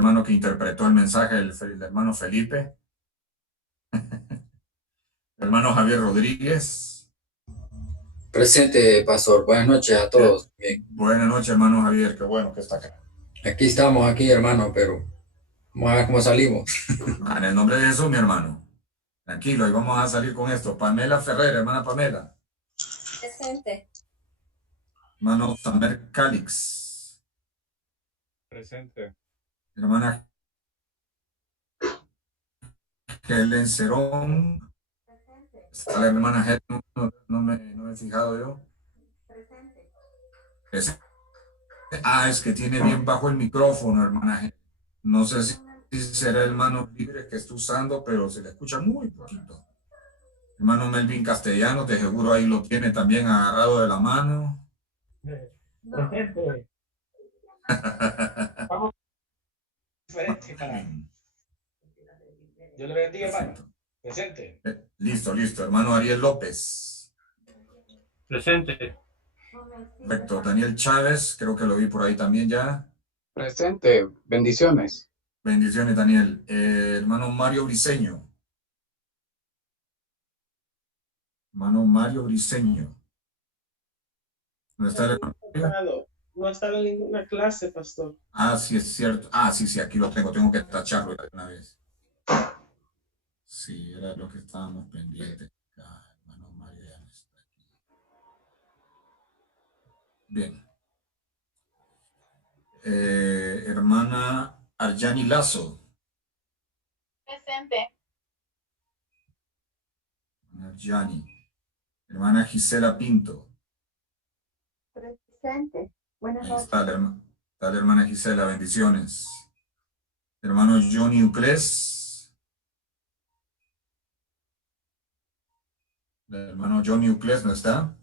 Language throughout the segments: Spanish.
hermano que interpretó el mensaje, el hermano Felipe, el hermano Javier Rodríguez. Presente, pastor. Buenas noches a Eh, todos. Bien. Buenas noches, hermano Javier, qué bueno que está acá. Aquí estamos, aquí, hermano, pero vamos a ver cómo salimos. En el nombre de Jesús, mi hermano. Tranquilo, y vamos a salir con esto. Pamela Ferrer, hermana Pamela. Presente. Hermano Samer Calix. Presente. Hermana Helen Cerón. Presente. Está la hermana Helen, no me he fijado yo. Presente. Es que tiene bien bajo el micrófono, hermana Helen. No sé si será el mano libre que está usando, pero se le escucha muy poquito. Hermano Melvin Castellanos, de seguro ahí lo tiene también agarrado de la mano. Presente. Vamos diferente para. Yo le bendiga, hermano. Perfecto. Presente. Listo. Hermano Ariel López. Presente. Perfecto. Daniel Chávez, creo que lo vi por ahí también ya. Presente, bendiciones. Bendiciones, Daniel. Hermano Mario Briseño. Hermano Mario Briseño. ¿Dónde está el hermano Mario? No ha estado en ninguna clase, pastor. Sí, es cierto. Sí, aquí lo tengo. Tengo que tacharlo de una vez. Sí, era lo que estábamos pendientes. Hermano Mario ya no está aquí. Bien. Hermana Arjani Lazo. Presente. Arjani. Hermana Gisela Pinto. Presente. Buenas Ahí noches. está la hermana Gisela, bendiciones. Hermano Johnny Ucles. El hermano Johnny Ucles no está.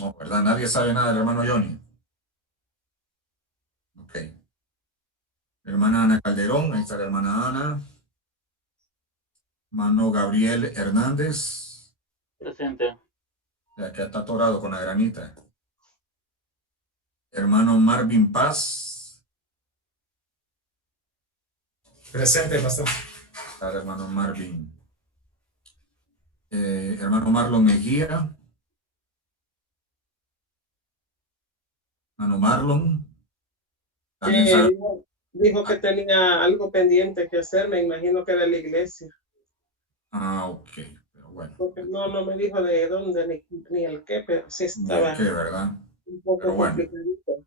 No, ¿verdad? Nadie sabe nada del hermano Johnny. Ok. Hermana Ana Calderón, ahí está la hermana Ana. Hermano Gabriel Hernández. Presente. Ya que está atorado con la granita. Hermano Marvin Paz. Presente, pastor. Está el hermano Marvin. Hermano Marlon Mejía. Hermano Marlon. También sabe. Dijo que tenía algo pendiente que hacer, me imagino que era la iglesia. Ok, pero bueno. Porque no me dijo de dónde ni el qué, pero sí estaba ¿Qué, verdad? un poco Pero bueno. complicadito.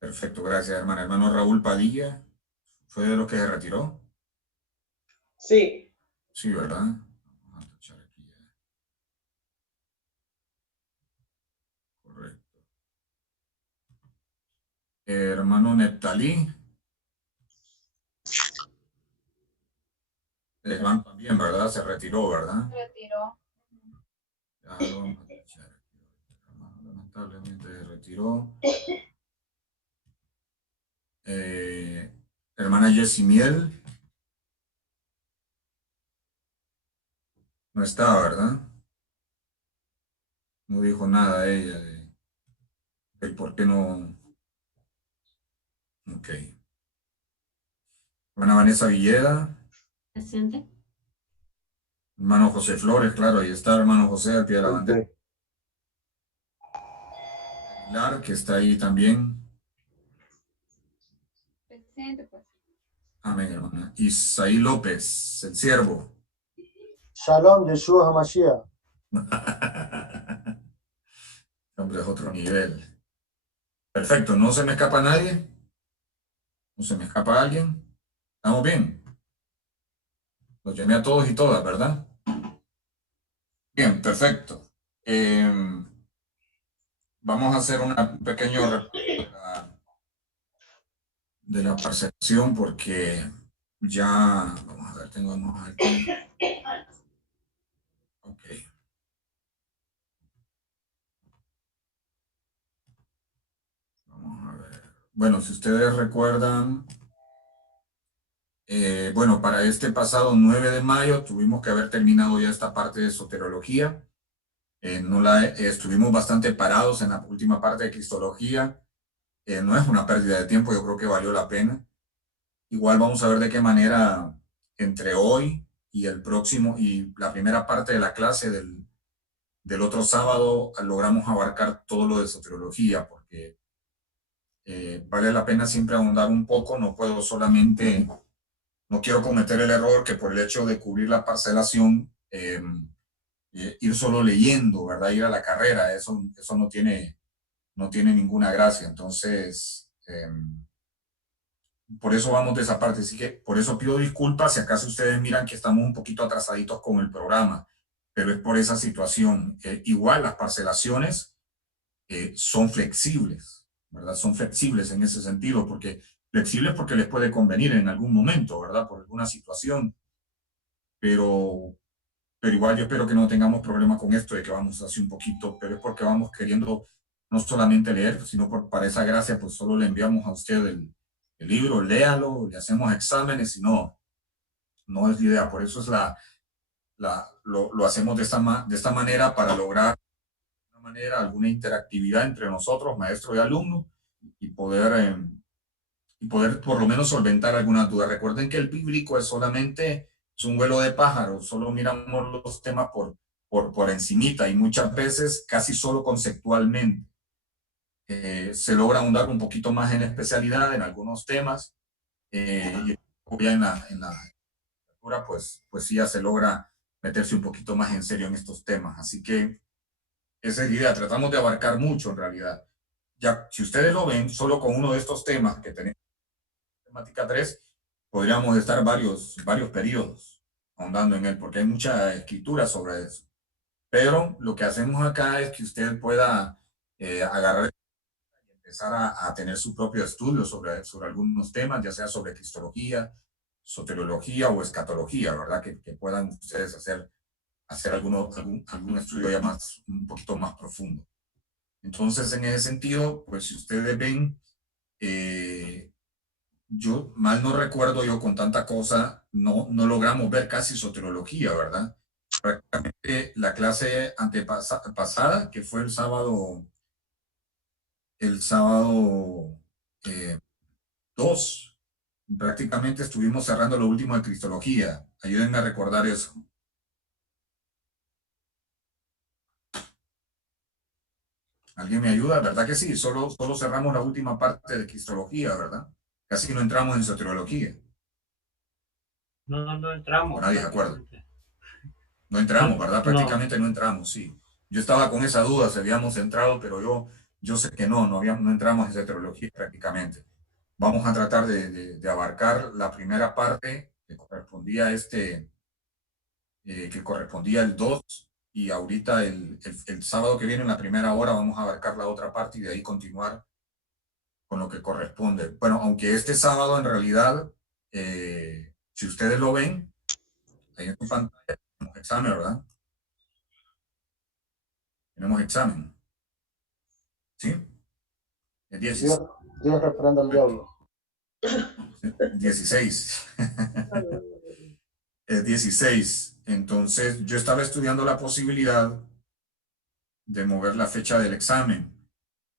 Perfecto, gracias, hermano. Hermano Raúl Padilla, ¿fue de los que se retiró? Sí, Sí, ¿verdad? Vamos a tachar aquí ya. Correcto. Hermano Neptalí. Hermano también, ¿verdad? Se retiró, ¿verdad? Retiró. Ya lo vamos a tachar aquí. Hermano, lamentablemente se retiró. Hermana Jessie Miel. No está, ¿verdad? No dijo nada ella del por qué no. Ok. Hermana Vanessa Villeda. Presente. Hermano José Flores, claro, ahí está hermano José al pie de la bandera. Aguilar, que está ahí también. Presente, pues. Amén, hermana. Isaí López, el siervo. Shalom, Yeshua HaMashiach. Hombre, es otro nivel. Perfecto, no se me escapa nadie. No se me escapa alguien. ¿Estamos bien? Los llamé a todos y todas, ¿verdad? Bien, perfecto. Vamos a hacer un pequeño repaso de la percepción porque ya, vamos a ver, tengo aquí. Ok. Vamos a ver. Bueno, si ustedes recuerdan, bueno, para este pasado 9 de mayo tuvimos que haber terminado ya esta parte de soterología. Estuvimos bastante parados en la última parte de cristología. no es una pérdida de tiempo, yo creo que valió la pena. Igual vamos a ver de qué manera entre hoy y el próximo y la primera parte de la clase del otro sábado logramos abarcar todo lo de soteriología, porque vale la pena siempre ahondar un poco. No puedo solamente, no quiero cometer el error que por el hecho de cubrir la parcelación, ir solo leyendo, ¿verdad? Ir a la carrera, eso no tiene ninguna gracia. Entonces, por eso vamos de esa parte. Así que por eso pido disculpas si acaso ustedes miran que estamos un poquito atrasaditos con el programa, pero es por esa situación. Igual las parcelaciones son flexibles, ¿verdad? Son flexibles en ese sentido, flexibles porque les puede convenir en algún momento, ¿verdad? Por alguna situación, pero igual yo espero que no tengamos problemas con esto de que vamos así un poquito, pero es porque vamos queriendo no solamente leer, sino para esa gracia, pues solo le enviamos a usted el libro, léalo, le hacemos exámenes, y no es la idea. Por eso es lo hacemos de esta manera, para lograr de alguna manera alguna interactividad entre nosotros, maestro y alumno, y poder por lo menos solventar algunas dudas. Recuerden que el bíblico es un vuelo de pájaros, solo miramos los temas por encimita, y muchas veces casi solo conceptualmente. Se logra ahondar un poquito más en especialidad en algunos temas, y ya en la lectura, pues sí ya se logra meterse un poquito más en serio en estos temas. Así que esa es la idea, tratamos de abarcar mucho en realidad. Ya, si ustedes lo ven, solo con uno de estos temas que tenemos, temática 3, podríamos estar varios periodos ahondando en él, porque hay mucha escritura sobre eso. Pero lo que hacemos acá es que usted pueda agarrar y empezar a tener su propio estudio sobre algunos temas, ya sea sobre cristología, soteriología o escatología, ¿verdad? Que puedan ustedes hacer algún estudio ya un poquito más profundo. Entonces, en ese sentido, pues si ustedes ven, yo mal no recuerdo, yo con tanta cosa no logramos ver casi soteriología, ¿verdad? Prácticamente la clase pasada, que fue el sábado 2, prácticamente estuvimos cerrando lo último de cristología. Ayúdenme a recordar eso. ¿Alguien me ayuda? ¿Verdad que sí? Solo cerramos la última parte de cristología, ¿verdad? Casi no entramos en soteriología. No entramos. Nadie se acuerda. No entramos, ¿verdad? Prácticamente no entramos, sí. Yo estaba con esa duda si habíamos entrado, pero yo sé que no entramos en soteriología prácticamente. Vamos a tratar de abarcar la primera parte que correspondía el 2, y ahorita el sábado que viene en la primera hora vamos a abarcar la otra parte, y de ahí continuar con lo que corresponde. Bueno, aunque este sábado en realidad, si ustedes lo ven, ahí en su pantalla tenemos examen, ¿verdad? Tenemos examen. ¿Sí? Es 16. Dios reprenda al diablo. 16. Es 16. Entonces, yo estaba estudiando la posibilidad de mover la fecha del examen,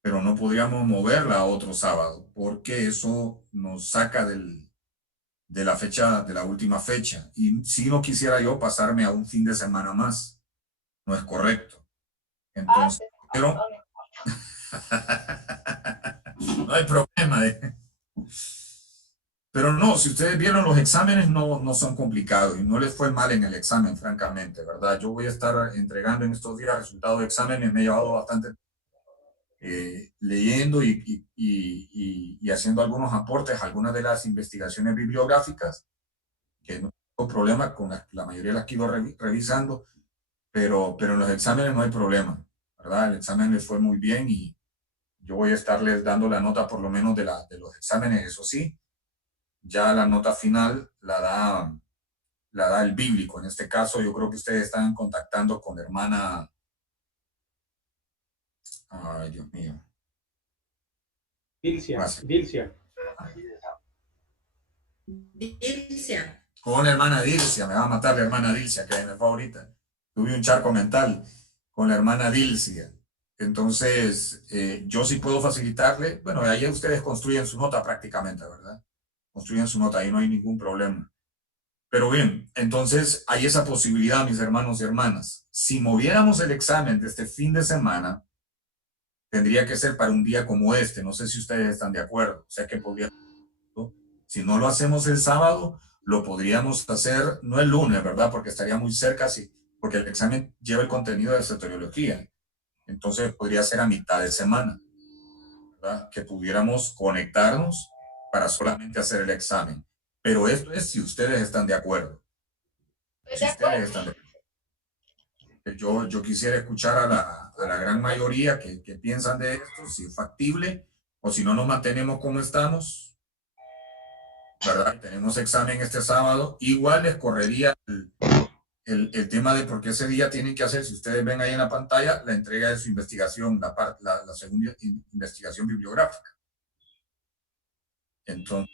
pero no podríamos moverla a otro sábado, porque eso nos saca de la fecha, de la última fecha. Y si no quisiera yo pasarme a un fin de semana más, no es correcto. Entonces, pero no hay problema. Pero no, si ustedes vieron los exámenes, no son complicados y no les fue mal en el examen, francamente, ¿verdad? Yo voy a estar entregando en estos días resultados de exámenes. Me he llevado bastante leyendo y haciendo algunos aportes a algunas de las investigaciones bibliográficas, que no tengo problema con la mayoría las que he ido revisando, pero en los exámenes no hay problema, ¿verdad? El examen les fue muy bien y yo voy a estarles dando la nota por lo menos de los exámenes. Eso sí, ya la nota final la da el bíblico. En este caso, yo creo que ustedes están contactando con la hermana. Ay, Dios mío. Dilcia. Con la hermana Dilcia, me va a matar la hermana Dilcia, que me fue ahorita. Tuve un charco mental con la hermana Dilcia. Entonces, yo sí puedo facilitarle. Bueno, ahí ustedes construyen su nota prácticamente, ¿verdad? Construyen su nota, ahí no hay ningún problema. Pero bien, entonces hay esa posibilidad, mis hermanos y hermanas. Si moviéramos el examen de este fin de semana, tendría que ser para un día como este. No sé si ustedes están de acuerdo. O sea que podría, si no lo hacemos el sábado, lo podríamos hacer no el lunes, ¿verdad? Porque estaría muy cerca, sí, porque el examen lleva el contenido de soteriología. Entonces podría ser a mitad de semana, ¿verdad? Que pudiéramos conectarnos para solamente hacer el examen. Pero esto es si ustedes están de acuerdo. Si ustedes están de acuerdo. Yo quisiera escuchar a la gran mayoría que piensan de esto, si es factible o si no nos mantenemos como estamos, ¿verdad? Tenemos examen este sábado. Igual les correría el tema de por qué ese día tienen que hacer, si ustedes ven ahí en la pantalla, la entrega de su investigación, la segunda investigación bibliográfica. Entonces,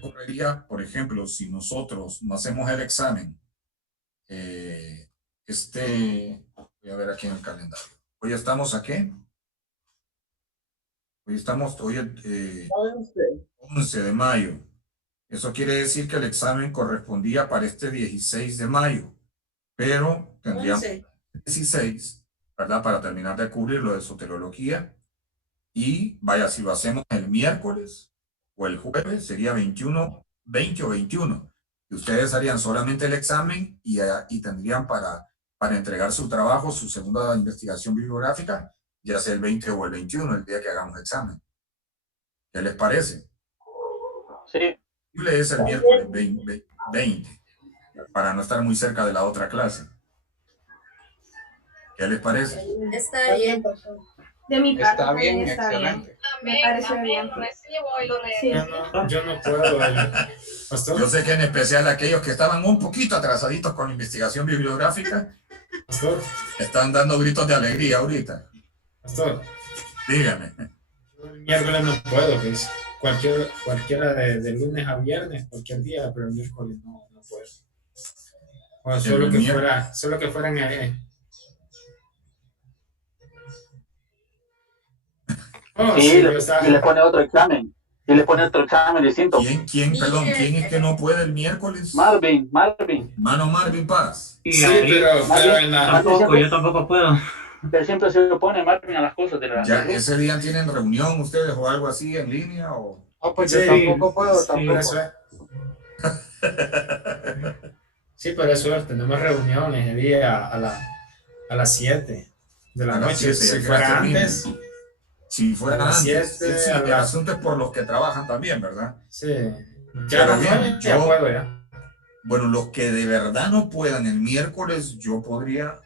correría, por ejemplo, si nosotros no hacemos el examen, voy a ver aquí en el calendario. Hoy estamos a qué? Hoy estamos, 11 de mayo. Eso quiere decir que el examen correspondía para este 16 de mayo, pero tendríamos 16, ¿verdad? Para terminar de cubrir lo de soteriología. Y vaya, si lo hacemos el miércoles o el jueves, sería 21, 20 o 21. Y ustedes harían solamente el examen y tendrían para entregar su trabajo, su segunda investigación bibliográfica, ya sea el 20 o el 21, el día que hagamos examen. ¿Qué les parece? Sí. Es el miércoles 20, para no estar muy cerca de la otra clase. ¿Qué les parece? Está bien. De mi parte Está bien, también está bien. excelente. Me parece bien. Sí. Yo no puedo. Pastor. Yo sé que en especial aquellos que estaban un poquito atrasaditos con la investigación bibliográfica, Pastor. están dando gritos de alegría ahorita. Pastor. Dígame. El miércoles no puedo, pues. Cualquiera de lunes a viernes, cualquier día, pero el miércoles no puedo. O solo que fueran sí, sí, y le pone otro examen. Y le pone otro examen distinto. ¿Quién es que no puede el miércoles? Marvin. Mano Marvin Paz. Sí, pero en la... Yo tampoco puedo. Pero siempre se opone Marvin a las cosas de la... ¿Ya ese día tienen reunión ustedes o algo así en línea? O... Ah, pues Sí, yo tampoco puedo, sí, tampoco. eso es. Sí, pero eso tenemos reuniones el día a las 7 de la A las noche. 7, Si ya fuera termina. antes, Si fuera a las antes. 7, Sí, a el las... asunto es por los que trabajan también, ¿verdad? Sí, ya a las 9 ya puedo ya. Bueno, los que de verdad no puedan el miércoles, yo podría,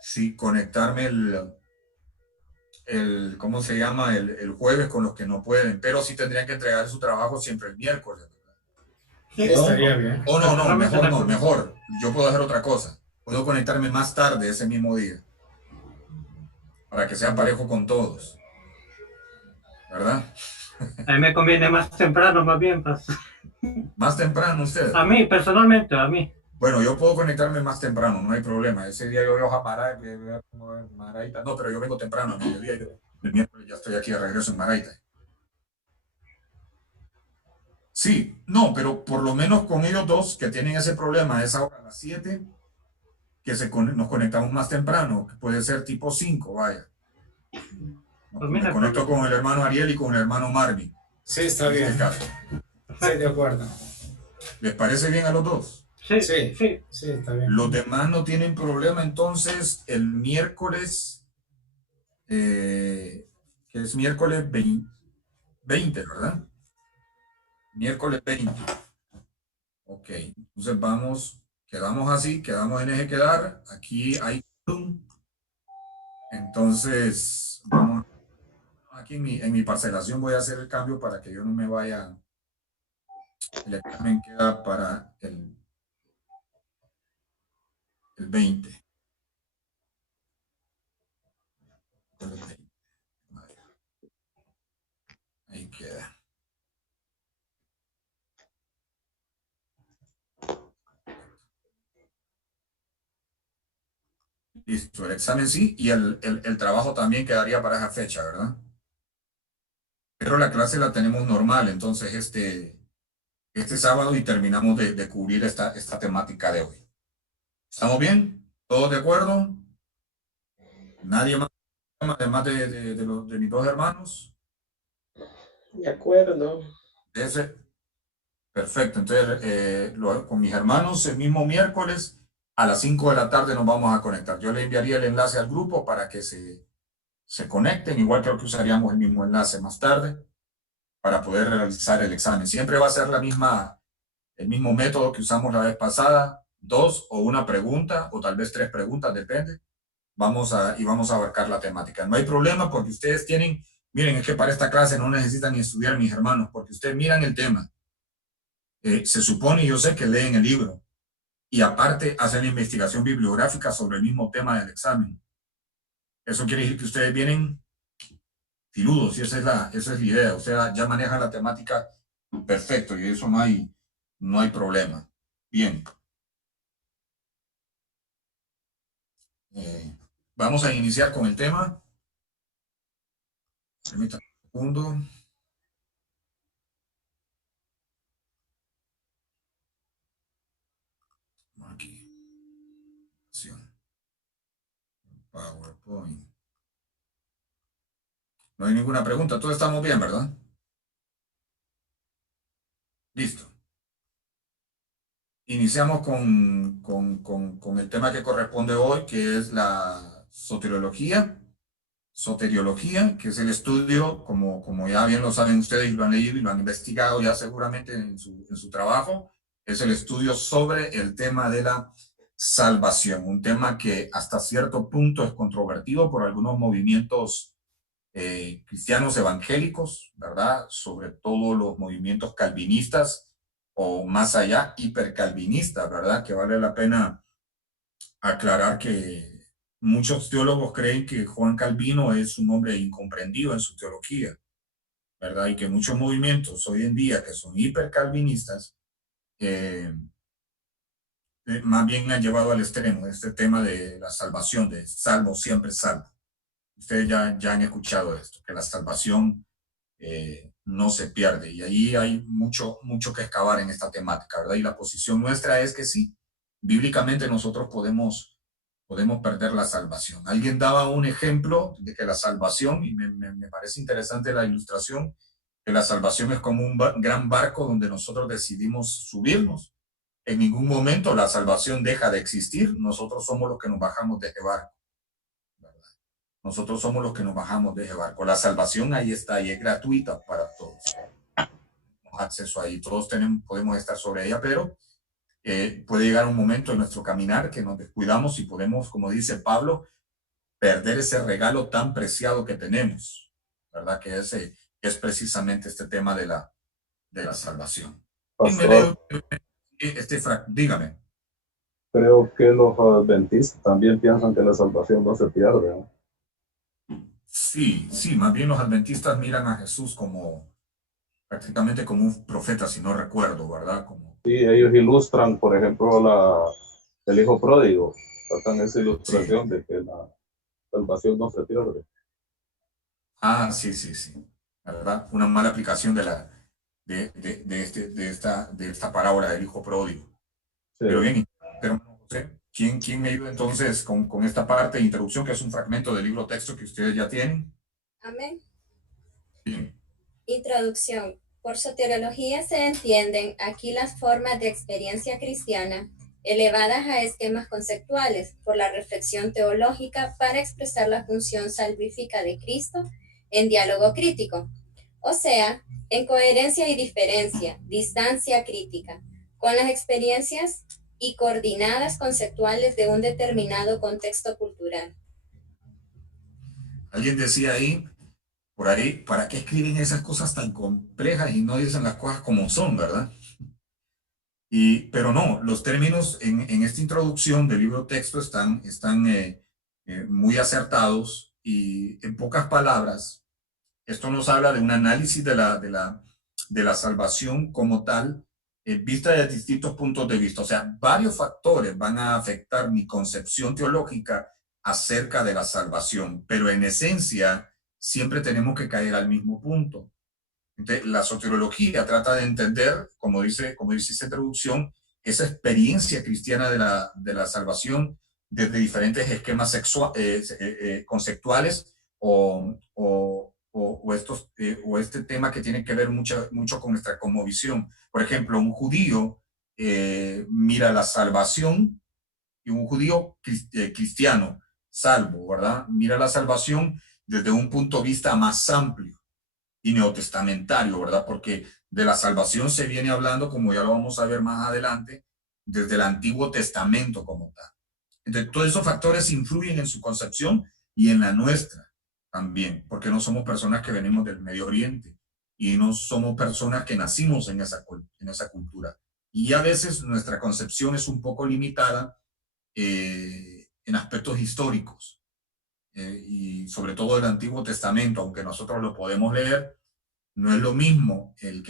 sí, conectarme ¿cómo se llama? El jueves con los que no pueden, pero sí tendrían que entregar su trabajo siempre el miércoles, ¿verdad? Sí, estaría bien. O mejor. Yo puedo hacer otra cosa. Puedo conectarme más tarde ese mismo día, para que sea parejo con todos, ¿verdad? A mí me conviene más temprano, más bien. Pues. Más temprano usted. A mí, personalmente, a mí. Bueno, yo puedo conectarme más temprano, no hay problema. Ese día yo veo a Maraita. No, pero yo vengo temprano, a mediodía. El miércoles ya estoy aquí de regreso en Maraita. Sí, no, pero por lo menos con ellos dos que tienen ese problema, es ahora a las 7, que nos conectamos más temprano, que puede ser tipo 5, vaya. Pues Me conecto con el hermano Ariel y con el hermano Marvin. Sí, está bien. Sí, de acuerdo. ¿Les parece bien a los dos? Sí, está bien. Los demás no tienen problema, entonces el miércoles, que es miércoles 20, ¿verdad? Miércoles 20. Ok, entonces quedamos así, quedamos en eje quedar. Aquí hay entonces vamos aquí en mi parcelación voy a hacer el cambio para que yo no me vaya. El examen queda para el 20. Ahí queda. Listo, el examen sí, y el trabajo también quedaría para esa fecha, ¿verdad? Pero la clase la tenemos normal, entonces este sábado y terminamos de cubrir esta temática de hoy. ¿Estamos bien? ¿Todos de acuerdo? ¿Nadie más, además de mis dos hermanos? De acuerdo. Perfecto, entonces con mis hermanos el mismo miércoles a las 5 de la tarde nos vamos a conectar. Yo le enviaría el enlace al grupo para que se conecten, igual creo que usaríamos el mismo enlace más tarde para poder realizar el examen. Siempre va a ser el mismo método que usamos la vez pasada, 2 o 1 pregunta, o tal vez 3 preguntas, depende. Vamos a abarcar la temática. No hay problema porque ustedes miren, es que para esta clase no necesitan ni estudiar mis hermanos, porque ustedes miran el tema. Se supone, yo sé que leen el libro, y aparte hacen la investigación bibliográfica sobre el mismo tema del examen. Eso quiere decir que ustedes vienen filudos, y esa es la idea. O sea, ya manejan la temática perfecto, y eso no hay problema. Bien. Vamos a iniciar con el tema. Permítanme un segundo. Aquí. PowerPoint. No hay ninguna pregunta. Todos estamos bien, ¿verdad? Listo. Iniciamos con el tema que corresponde hoy, que es la soteriología. Soteriología, que es el estudio, como ya bien lo saben ustedes y lo han leído y lo han investigado ya seguramente en su trabajo, es el estudio sobre el tema de la salvación, un tema que hasta cierto punto es controvertido por algunos movimientos cristianos evangélicos, ¿verdad? Sobre todo los movimientos calvinistas o más allá, hipercalvinistas, ¿verdad? Que vale la pena aclarar que muchos teólogos creen que Juan Calvino es un hombre incomprendido en su teología, ¿verdad? Y que muchos movimientos hoy en día que son hipercalvinistas más bien han llevado al extremo este tema de la salvación, de salvo, siempre salvo. Ustedes ya han escuchado esto, que la salvación no se pierde. Y ahí hay mucho que excavar en esta temática, ¿verdad? Y la posición nuestra es que sí, bíblicamente nosotros podemos perder la salvación. Alguien daba un ejemplo de que la salvación, y me parece interesante la ilustración, que la salvación es como un gran barco donde nosotros decidimos subirnos. En ningún momento la salvación deja de existir. Nosotros somos los que nos bajamos de ese barco. Nosotros somos los que nos bajamos de ese barco. La salvación ahí está y es gratuita para todos. Tenemos acceso ahí. Todos podemos estar sobre ella, pero puede llegar un momento en nuestro caminar que nos descuidamos y podemos, como dice Pablo, perder ese regalo tan preciado que tenemos, ¿verdad? Que es precisamente este tema de la salvación. Pastor, dígame. creo que los adventistas también piensan que la salvación no se pierde, ¿no? Sí, más bien los adventistas miran a Jesús prácticamente como un profeta, si no recuerdo, ¿verdad? Sí, ellos ilustran, por ejemplo, el hijo pródigo, tratan esa ilustración de que la salvación no se pierde. Ah, sí, ¿verdad? Una mala aplicación de esta parábola del hijo pródigo. Sí. Pero bien, hermano José, ¿quién me ayuda entonces con esta parte de introducción, que es un fragmento del libro texto que ustedes ya tienen? Amén. Bien. Introducción. Por soteriología se entienden aquí las formas de experiencia cristiana elevadas a esquemas conceptuales por la reflexión teológica para expresar la función salvífica de Cristo en diálogo crítico, o sea, en coherencia y diferencia, distancia crítica, con las experiencias y coordinadas conceptuales de un determinado contexto cultural. Alguien decía por ahí, ¿para qué escriben esas cosas tan complejas y no dicen las cosas como son, verdad? Pero no, los términos en esta introducción del libro texto están muy acertados, y en pocas palabras, esto nos habla de un análisis de la salvación como tal, vista desde distintos puntos de vista. O sea, varios factores van a afectar mi concepción teológica acerca de la salvación, pero en esencia siempre tenemos que caer al mismo punto. Entonces, la soteriología trata de entender, como dice esa introducción, esa experiencia cristiana de la salvación desde diferentes esquemas conceptuales o este tema que tiene que ver mucho con nuestra cosmovisión. Por ejemplo, un judío mira la salvación, y un judío cristiano salvo, ¿verdad? Mira la salvación desde un punto de vista más amplio y neotestamentario, ¿verdad? Porque de la salvación se viene hablando, como ya lo vamos a ver más adelante, desde el Antiguo Testamento como tal. Entonces, todos esos factores influyen en su concepción y en la nuestra también, porque no somos personas que venimos del Medio Oriente y no somos personas que nacimos en esa cultura. Y a veces nuestra concepción es un poco limitada en aspectos históricos. Y sobre todo el Antiguo Testamento, aunque nosotros lo podemos leer, no es lo mismo el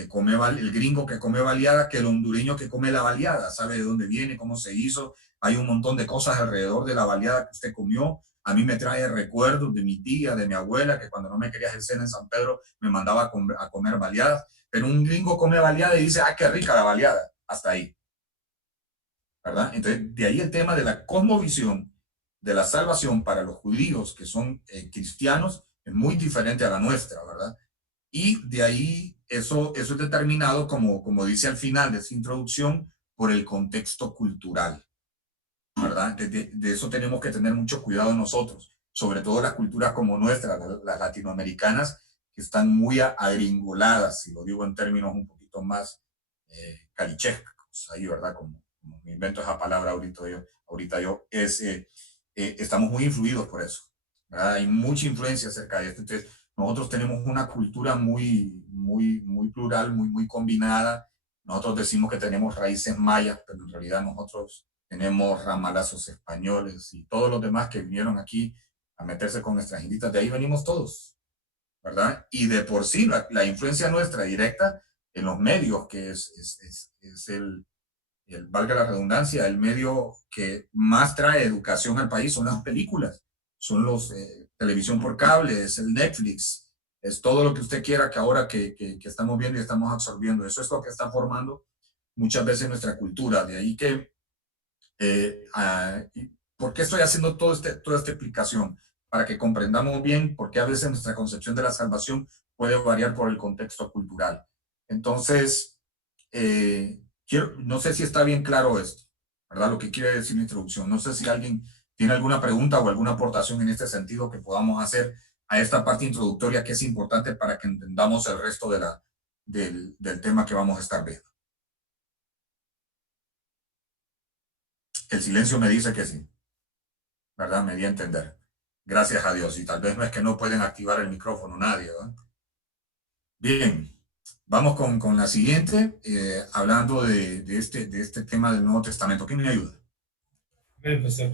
gringo que come baleada que el hondureño que come la baleada. Sabe de dónde viene, cómo se hizo. Hay un montón de cosas alrededor de la baleada que usted comió. A mí me trae recuerdos de mi tía, de mi abuela, que cuando no me quería hacer cena en San Pedro me mandaba a comer baleadas. Pero un gringo come baleada y dice, ¡ah, qué rica la baleada! Hasta ahí, ¿verdad? Entonces, de ahí el tema de la cosmovisión de la salvación para los judíos que son cristianos es muy diferente a la nuestra, ¿verdad? Y de ahí eso es determinado, como dice al final de esa introducción, por el contexto cultural, ¿verdad? De eso tenemos que tener mucho cuidado nosotros, sobre todo las culturas como nuestra, las latinoamericanas, que están muy agringoladas, si lo digo en términos un poquito más calichescos, ahí, ¿verdad? Como me invento esa palabra ahorita yo estamos muy influidos por eso, ¿verdad? Hay mucha influencia acerca de esto. Entonces, nosotros tenemos una cultura muy plural, muy combinada. Nosotros decimos que tenemos raíces mayas, pero en realidad nosotros tenemos ramalazos españoles y todos los demás que vinieron aquí a meterse con nuestras inditas. De ahí venimos todos, ¿verdad? Y de por sí, la influencia nuestra directa en los medios, que es valga la redundancia, el medio que más trae educación al país son las películas, son los televisión por cable, es el Netflix, es todo lo que usted quiera que ahora que estamos viendo y estamos absorbiendo. Eso es lo que está formando muchas veces nuestra cultura. De ahí que, ¿por qué estoy haciendo toda esta explicación? Para que comprendamos bien por qué a veces nuestra concepción de la salvación puede variar por el contexto cultural. Entonces, no sé si está bien claro esto, ¿verdad? Lo que quiere decir la introducción. No sé si alguien tiene alguna pregunta o alguna aportación en este sentido que podamos hacer a esta parte introductoria que es importante para que entendamos el resto del tema que vamos a estar viendo. El silencio me dice que sí, ¿verdad? Me di a entender. Gracias a Dios. Y tal vez no es que no pueden activar el micrófono nadie, ¿verdad? Bien. Vamos con la siguiente, hablando de este tema del Nuevo Testamento. ¿Quién me ayuda? Bien, profesor.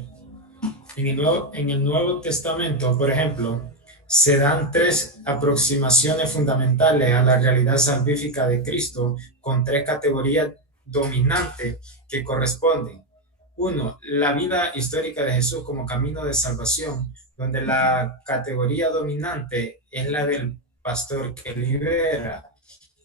En el Nuevo Testamento, por ejemplo, se dan 3 aproximaciones fundamentales a la realidad salvífica de Cristo con 3 categorías dominantes que corresponden. 1, la vida histórica de Jesús como camino de salvación, donde la categoría dominante es la del pastor que libera.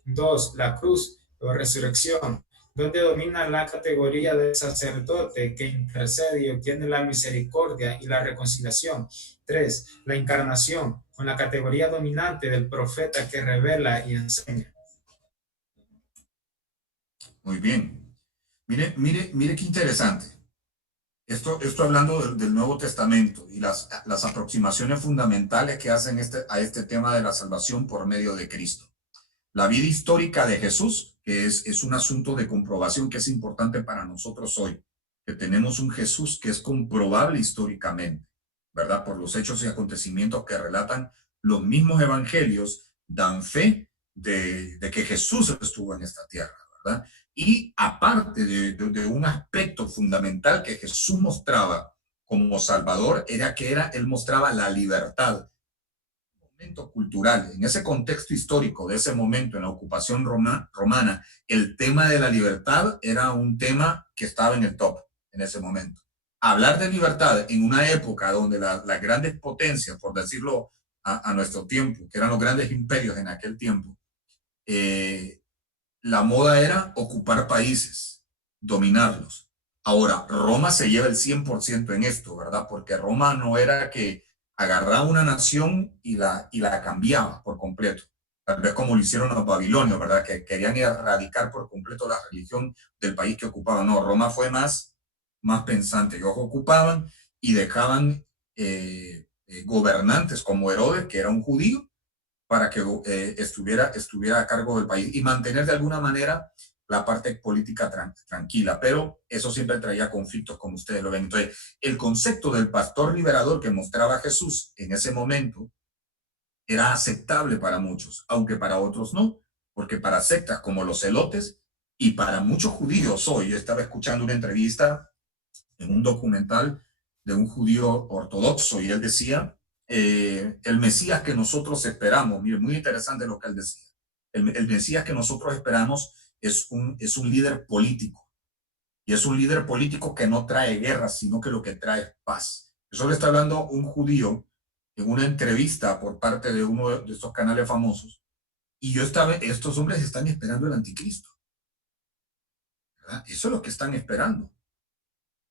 2, la cruz o resurrección, donde domina la categoría del sacerdote que intercede y obtiene la misericordia y la reconciliación. 3, la encarnación, con la categoría dominante del profeta que revela y enseña. Muy bien. Mire qué interesante. Esto hablando del Nuevo Testamento y las aproximaciones fundamentales que hacen a este tema de la salvación por medio de Cristo. La vida histórica de Jesús, que es un asunto de comprobación que es importante para nosotros hoy, que tenemos un Jesús que es comprobable históricamente, ¿verdad? Por los hechos y acontecimientos que relatan los mismos evangelios, dan fe de que Jesús estuvo en esta tierra, ¿verdad? Y aparte de un aspecto fundamental que Jesús mostraba como Salvador, era que él mostraba la libertad. Momento cultural, en ese contexto histórico de ese momento en la ocupación romana, el tema de la libertad era un tema que estaba en el top en ese momento. hablar de libertad en una época donde las grandes potencias, por decirlo a nuestro tiempo, que eran los grandes imperios en aquel tiempo, la moda era ocupar países, dominarlos. Ahora, Roma se lleva el 100% en esto, ¿verdad? Porque Roma no era que agarraba una nación y la cambiaba por completo. Tal vez como lo hicieron los babilonios, ¿verdad? Que querían erradicar por completo la religión del país que ocupaban. No, Roma fue más pensante. Ellos ocupaban y dejaban gobernantes como Herodes, que era un judío, para que estuviera a cargo del país y mantener de alguna manera la parte política tranquila, pero eso siempre traía conflictos, como ustedes lo ven. Entonces, el concepto del pastor liberador que mostraba Jesús en ese momento era aceptable para muchos, aunque para otros no, porque para sectas como los celotes y para muchos judíos hoy, yo estaba escuchando una entrevista en un documental de un judío ortodoxo y él decía, el Mesías que nosotros esperamos, mire, muy interesante lo que él decía, el Mesías que nosotros esperamos es un líder político, y es un líder político que no trae guerra, sino que lo que trae es paz. Eso le está hablando un judío en una entrevista por parte de uno de estos canales famosos, y estos hombres están esperando el anticristo, ¿verdad? Eso es lo que están esperando.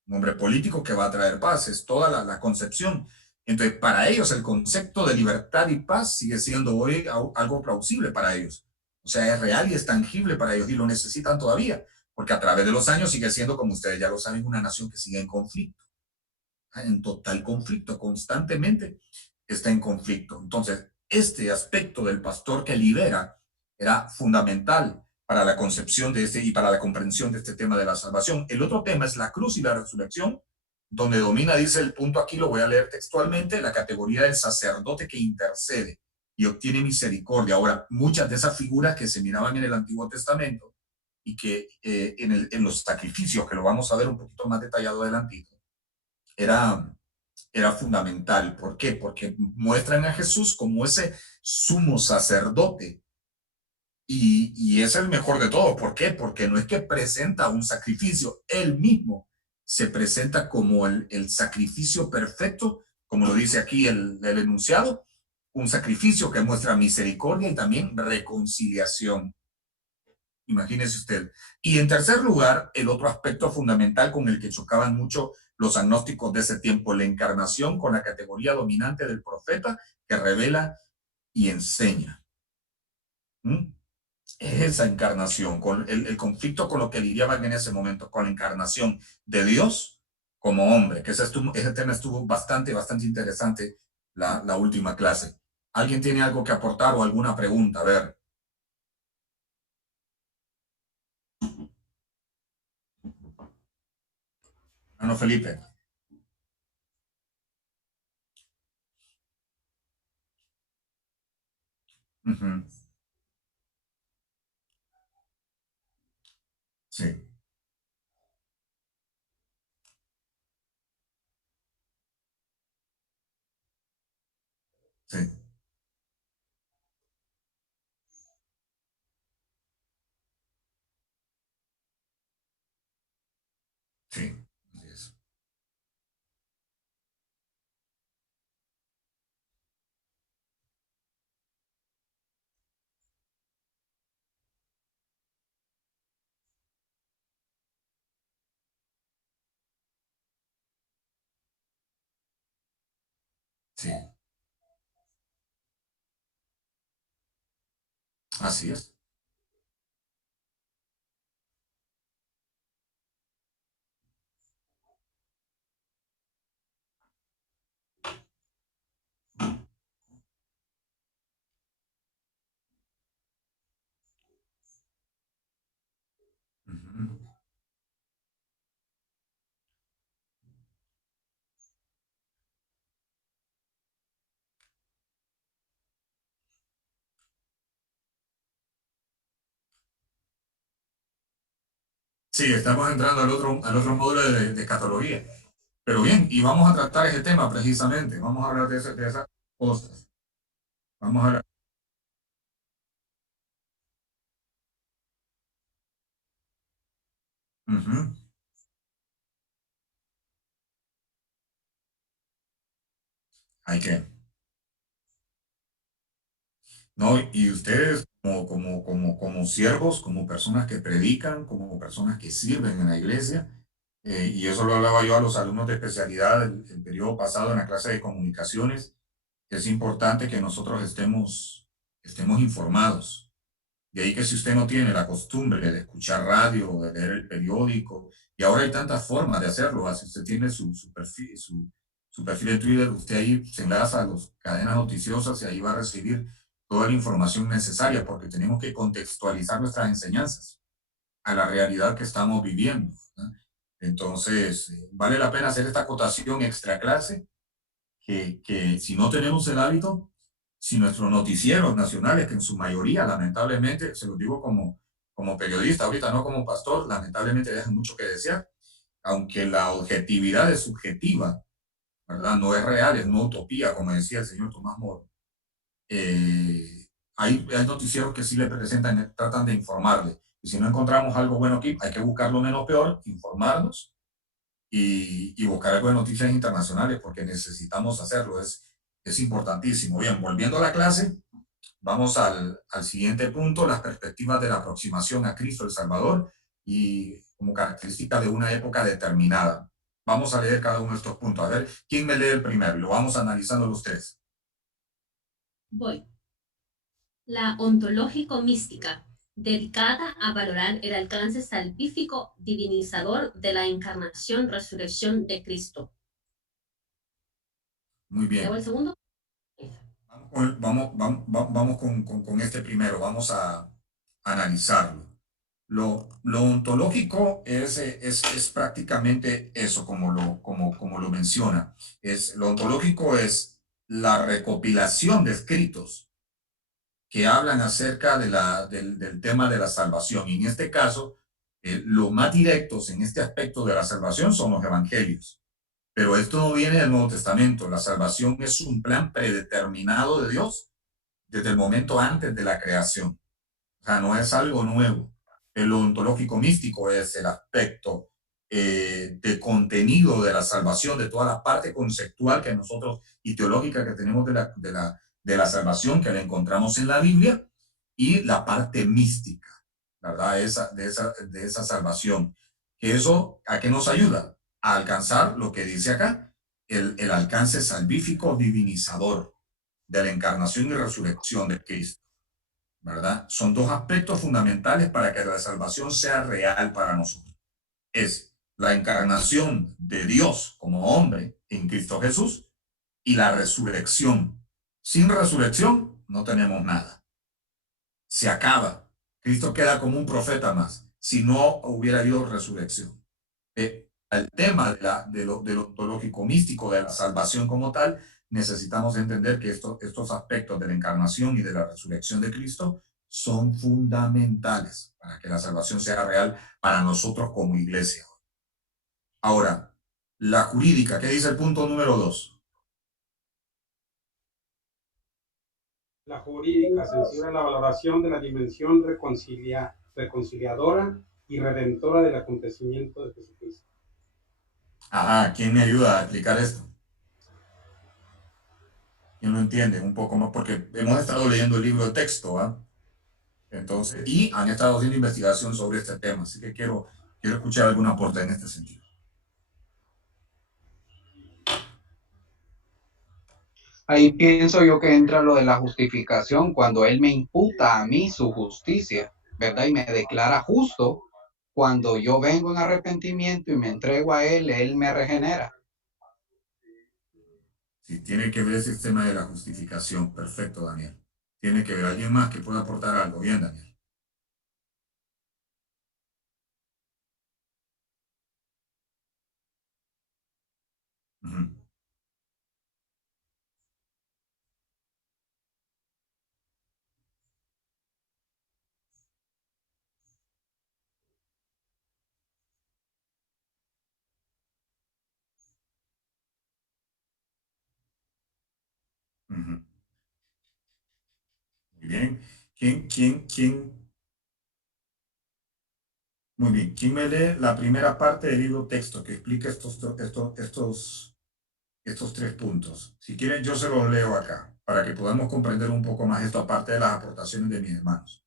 Un hombre político que va a traer paz, es toda la concepción. Entonces, para ellos el concepto de libertad y paz sigue siendo hoy algo plausible para ellos. O sea, es real y es tangible para ellos y lo necesitan todavía, porque a través de los años sigue siendo, como ustedes ya lo saben, una nación que sigue en conflicto, en total conflicto, constantemente está en conflicto. Entonces, este aspecto del pastor que libera era fundamental para la concepción de y para la comprensión de este tema de la salvación. El otro tema es la cruz y la resurrección, donde domina, dice el punto aquí, lo voy a leer textualmente, la categoría del sacerdote que intercede y obtiene misericordia. Ahora, muchas de esas figuras que se miraban en el Antiguo Testamento y que en los sacrificios, que lo vamos a ver un poquito más detallado adelantito, era fundamental. ¿Por qué? Porque muestran a Jesús como ese sumo sacerdote y es el mejor de todos. ¿Por qué? Porque no es que presenta un sacrificio, él mismo se presenta como el sacrificio perfecto, como lo dice aquí el enunciado, un sacrificio que muestra misericordia y también reconciliación. Imagínese usted. Y en tercer lugar, el otro aspecto fundamental con el que chocaban mucho los agnósticos de ese tiempo, la encarnación con la categoría dominante del profeta que revela y enseña. ¿Mm? Es esa encarnación, con el conflicto con lo que lidiaban en ese momento, con la encarnación de Dios como hombre, que ese tema estuvo bastante interesante la última clase. ¿Alguien tiene algo que aportar o alguna pregunta? A ver. Hermano Felipe. Sí, sí, sí. Así es. Sí, así es. Ujú. Sí, estamos entrando al otro módulo de escatología. Pero bien, y vamos a tratar ese tema precisamente. Vamos a hablar de esas cosas. Vamos a hablar. Ujú. Hay que, ¿no? Y ustedes como siervos, como personas que predican, como personas que sirven en la iglesia, y eso lo hablaba yo a los alumnos de especialidad el periodo pasado en la clase de comunicaciones, es importante que nosotros estemos informados. De ahí que si usted no tiene la costumbre de escuchar radio, de leer el periódico, y ahora hay tantas formas de hacerlo, si usted tiene su perfil en Twitter, usted ahí se enlaza a las cadenas noticiosas y ahí va a recibir toda la información necesaria, porque tenemos que contextualizar nuestras enseñanzas a la realidad que estamos viviendo, ¿no? Entonces, vale la pena hacer esta acotación extra clase, que si no tenemos el hábito, si nuestros noticieros nacionales, que en su mayoría, lamentablemente, se lo digo como periodista, ahorita no como pastor, lamentablemente dejan mucho que desear, aunque la objetividad es subjetiva, ¿verdad? No es real, es una utopía, como decía el señor Tomás Moro. Hay noticieros que sí le presentan, tratan de informarle. Y si no encontramos algo bueno aquí, hay que buscar lo menos peor, informarnos y buscar algo de noticias internacionales, porque necesitamos hacerlo, es importantísimo. Bien, volviendo a la clase, vamos al siguiente punto, las perspectivas de la aproximación a Cristo el Salvador y como característica de una época determinada. Vamos a leer cada uno de estos puntos. A ver, ¿quién me lee el primero? Lo vamos analizando los tres. Voy. La ontológico-mística, dedicada a valorar el alcance salvífico divinizador de la encarnación-resurrección de Cristo. Muy bien. ¿Leo el segundo? Vamos con este primero, vamos a analizarlo. Lo ontológico es prácticamente eso, como lo menciona. Lo ontológico es la recopilación de escritos que hablan acerca del tema de la salvación. Y en este caso, los más directos en este aspecto de la salvación son los evangelios. Pero esto no viene del Nuevo Testamento. La salvación es un plan predeterminado de Dios desde el momento antes de la creación. O sea, no es algo nuevo. El ontológico místico es el aspecto de contenido de la salvación, de toda la parte conceptual que nosotros y teológica que tenemos de la salvación, que la encontramos en la Biblia, y la parte mística, ¿verdad? De esa salvación. Que eso, ¿a qué nos ayuda? A alcanzar lo que dice acá, el alcance salvífico divinizador de la encarnación y resurrección de Cristo, ¿verdad? Son dos aspectos fundamentales para que la salvación sea real para nosotros. Es la encarnación de Dios como hombre en Cristo Jesús y la resurrección. Sin resurrección no tenemos nada. Se acaba. Cristo queda como un profeta más si no hubiera habido resurrección. El tema del ontológico místico, de la salvación como tal, necesitamos entender que estos aspectos de la encarnación y de la resurrección de Cristo son fundamentales para que la salvación sea real para nosotros como iglesia. Ahora, la jurídica, ¿qué dice el punto número 2? La jurídica se encierra en la valoración de la dimensión reconciliadora y redentora del acontecimiento de Jesucristo. Ajá, ¿quién me ayuda a explicar esto? ¿Quién lo entiende un poco más? Porque hemos estado leyendo el libro de texto, ¿ah? Entonces, y han estado haciendo investigación sobre este tema, así que quiero escuchar algún aporte en este sentido. Ahí pienso yo que entra lo de la justificación, cuando Él me imputa a mí su justicia, ¿verdad? Y me declara justo. Cuando yo vengo en arrepentimiento y me entrego a Él me regenera. Sí, tiene que ver ese tema de la justificación. Perfecto, Daniel. Tiene que ver alguien más que pueda aportar algo. Bien, Daniel. Uh-huh. Uh-huh. Muy bien. ¿Quién? Muy bien. ¿Quién me lee la primera parte del libro texto que explica estos estos 3 puntos. Si quieren, yo se los leo acá para que podamos comprender un poco más esto, aparte de las aportaciones de mis hermanos.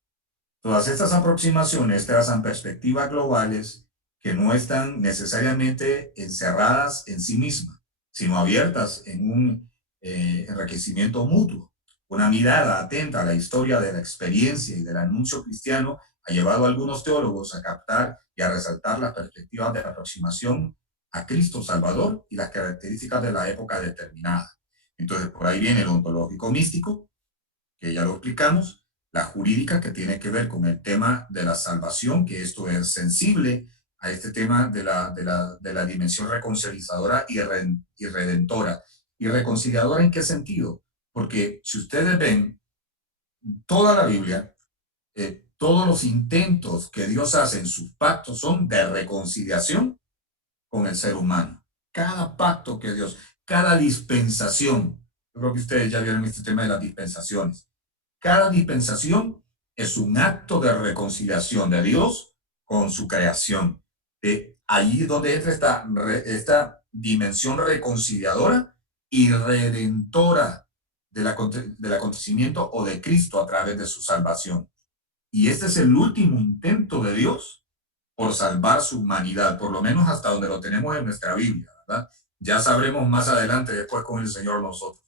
Todas estas aproximaciones trazan perspectivas globales que no están necesariamente encerradas en sí mismas, sino abiertas en un enriquecimiento mutuo. Una mirada atenta a la historia de la experiencia y del anuncio cristiano ha llevado a algunos teólogos a captar y a resaltar las perspectivas de aproximación a Cristo Salvador y las características de la época determinada. Entonces, por ahí viene el ontológico místico, que ya lo explicamos, la jurídica, que tiene que ver con el tema de la salvación, que esto es sensible a este tema de la dimensión reconciliadora y redentora. ¿Y reconciliadora en qué sentido? Porque si ustedes ven toda la Biblia, todos los intentos que Dios hace en sus pactos son de reconciliación con el ser humano. Cada pacto que Dios, cada dispensación, yo creo que ustedes ya vieron este tema de las dispensaciones. Cada dispensación es un acto de reconciliación de Dios con su creación. Allí donde entra esta dimensión reconciliadora y redentora del acontecimiento o de Cristo a través de su salvación. Y este es el último intento de Dios por salvar su humanidad, por lo menos hasta donde lo tenemos en nuestra Biblia, ¿verdad? Ya sabremos más adelante después con el Señor nosotros.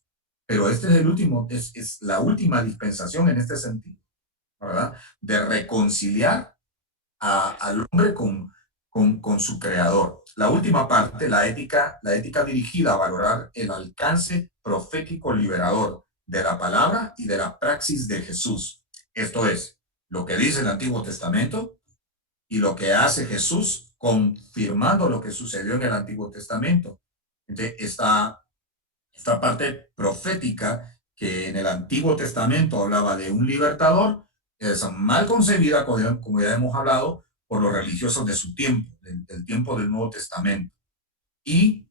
Pero este es el último, es la última dispensación en este sentido, ¿verdad? De reconciliar al hombre con su creador. La última parte, la ética dirigida a valorar el alcance profético liberador de la palabra y de la praxis de Jesús. Esto es, lo que dice el Antiguo Testamento y lo que hace Jesús confirmando lo que sucedió en el Antiguo Testamento. Entonces, esta parte profética que en el Antiguo Testamento hablaba de un libertador, es mal concebida, como ya hemos hablado, por los religiosos de su tiempo, del tiempo del Nuevo Testamento. Y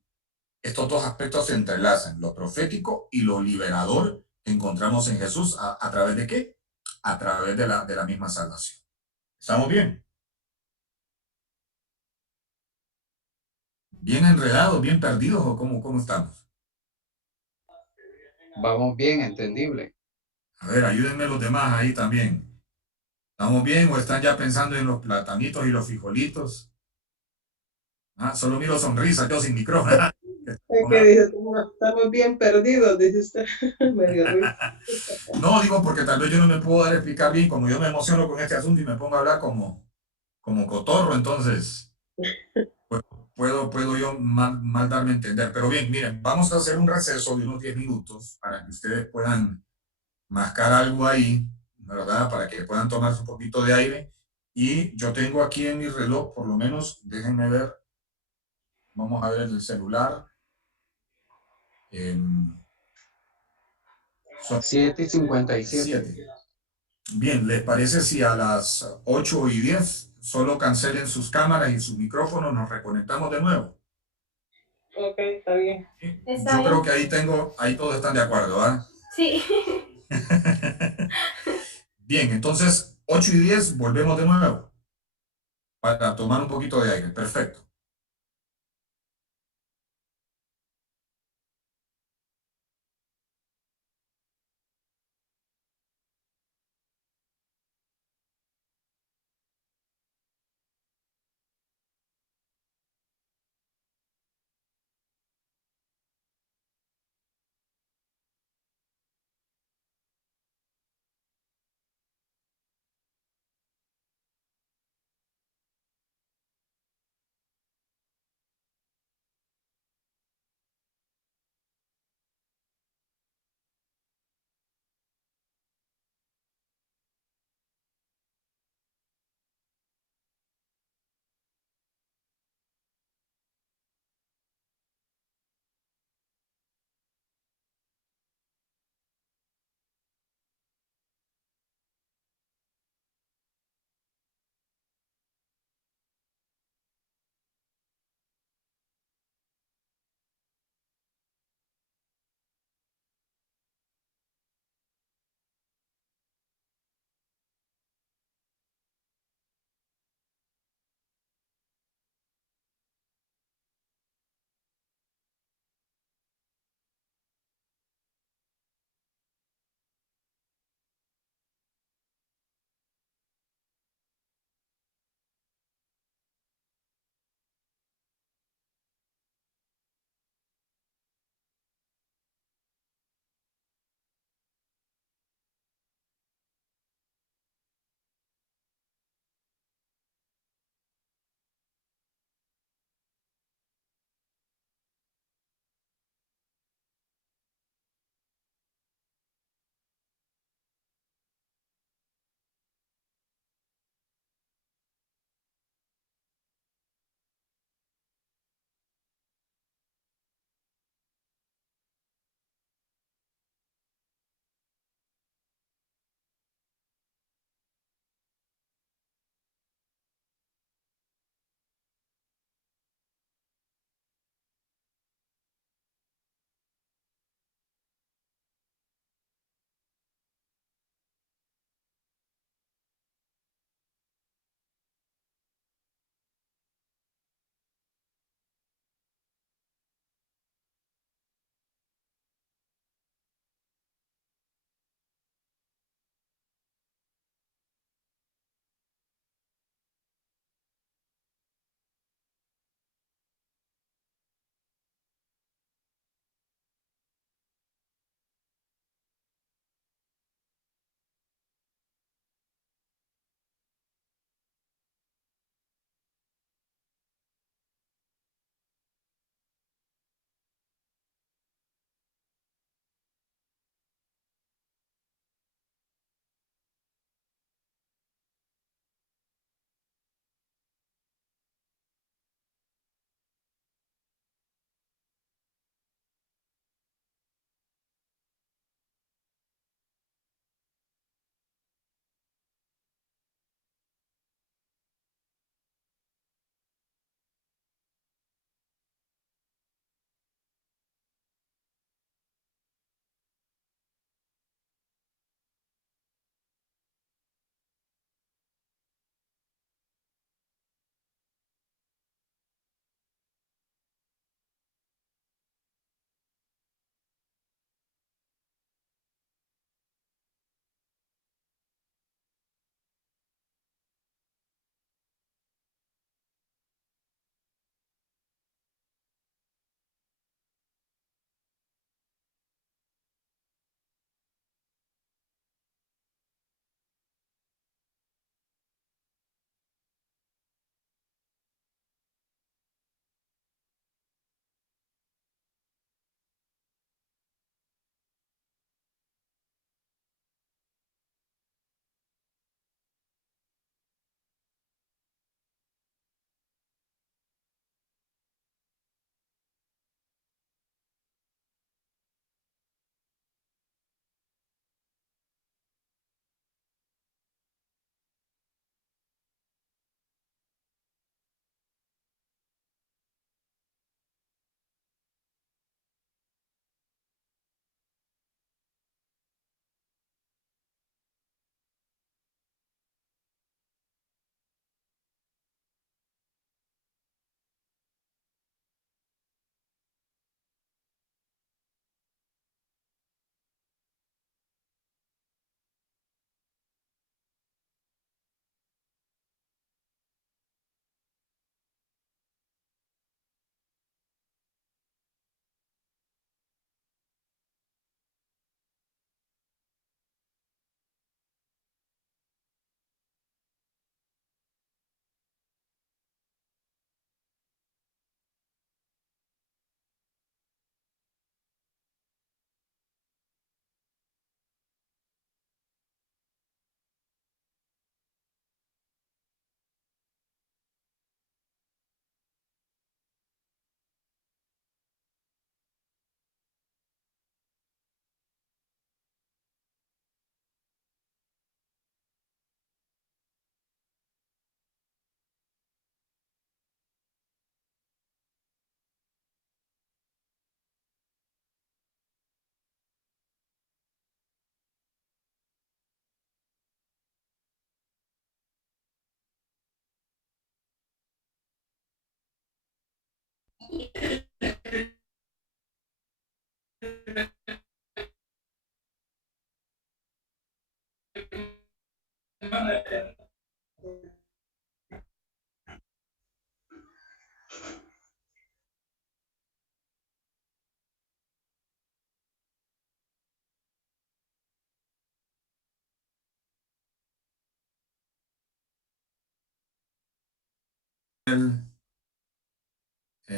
estos dos aspectos se entrelazan, lo profético y lo liberador que encontramos en Jesús. ¿A través de qué? A través de la misma salvación. ¿Estamos bien? ¿Bien enredados, bien perdidos o cómo estamos? Vamos bien, entendible. A ver, ayúdenme los demás ahí también. ¿Estamos bien o están ya pensando en los platanitos y los frijolitos? Solo miro sonrisas, yo sin micrófono. ¿Qué dice? Estamos bien perdidos, dice usted. No, digo porque tal vez yo no me puedo dar a explicar bien, como yo me emociono con este asunto y me pongo a hablar como cotorro, entonces puedo yo mal darme a entender. Pero bien, miren, vamos a hacer un receso de unos 10 minutos para que ustedes puedan mascar algo ahí, ¿verdad? Para que puedan tomarse un poquito de aire. Y yo tengo aquí en mi reloj, por lo menos, déjenme ver, vamos a ver el celular. Son 7:57. Bien, ¿les parece si a las 8:10 solo cancelen sus cámaras y sus micrófonos, nos reconectamos de nuevo? Ok, está bien. Yo creo que ahí todos están de acuerdo, ¿verdad? Sí. Bien, entonces 8:10 volvemos de nuevo para tomar un poquito de aire. Perfecto.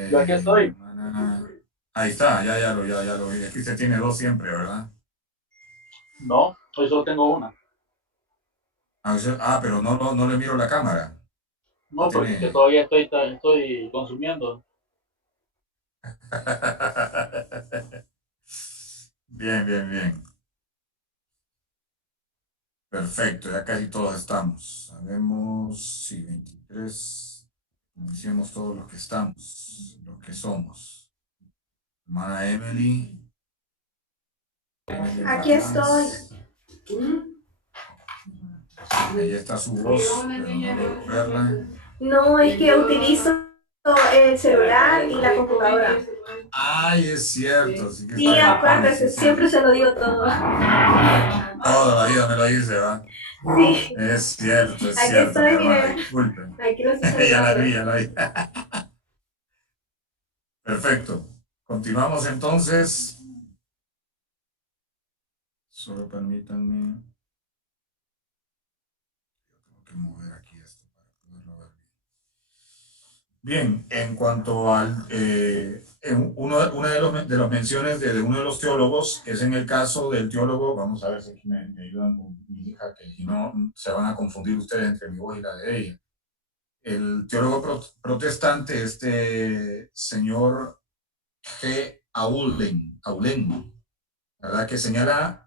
Yo aquí estoy. Ahí está, ya lo vi. Aquí usted tiene dos siempre, ¿verdad? No, hoy solo tengo una. Pero no le miro la cámara. No, porque es que todavía estoy consumiendo. Bien. Perfecto, ya casi todos estamos. Sabemos, sí, 23. Decimos todos los que estamos, los que somos. Hermana Emily. Aquí estoy. Ahí está su voz, pero no logro verla. No, es que utilizo el celular y la computadora. Ay, es cierto. Sí, acuérdese, siempre se lo digo todo. Toda la vida me lo dice, ¿va? Sí. Es cierto, Aquí cierto. estoy, Hermana, mire. disculpen. Aquí lo estoy. Ya la vi. Perfecto. Continuamos entonces. Solo permítanme. Tengo que mover aquí esto para poderlo ver bien. Bien, en cuanto al una de las menciones de uno de los teólogos es en el caso del teólogo, vamos a ver si aquí me ayudan con mi hija, que si no se van a confundir ustedes entre mi voz y la de ella. El teólogo protestante, este señor G. Aulen, ¿verdad? Que señala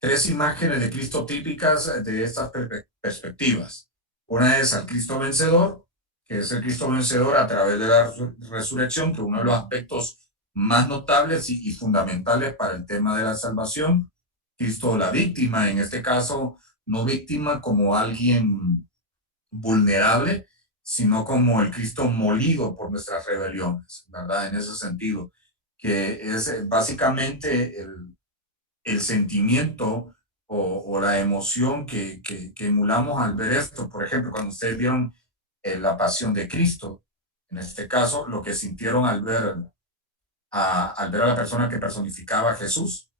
tres imágenes de Cristo típicas de estas perspectivas. Una es al Cristo vencedor, que es el Cristo vencedor a través de la resurrección, que es uno de los aspectos más notables y fundamentales para el tema de la salvación. Cristo la víctima, en este caso, no víctima como alguien vulnerable, sino como el Cristo molido por nuestras rebeliones, ¿verdad? En ese sentido, que es básicamente el sentimiento o la emoción que emulamos al ver esto. Por ejemplo, cuando ustedes vieron la pasión de Cristo, en este caso, lo que sintieron al ver a la persona que personificaba a Jesús,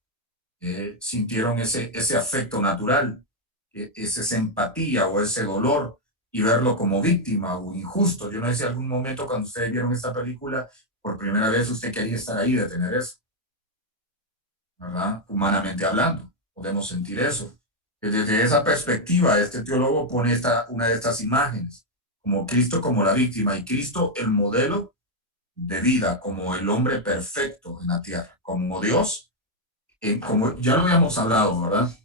sintieron ese afecto natural, esa empatía o ese dolor, y verlo como víctima o injusto. Yo no sé si algún momento cuando ustedes vieron esta película por primera vez usted quería estar ahí, de tener eso, ¿verdad? Humanamente hablando, podemos sentir eso. Desde esa perspectiva, este teólogo pone una de estas imágenes, como Cristo como la víctima y Cristo el modelo de vida, como el hombre perfecto en la tierra, como Dios, como ya lo habíamos hablado, ¿verdad?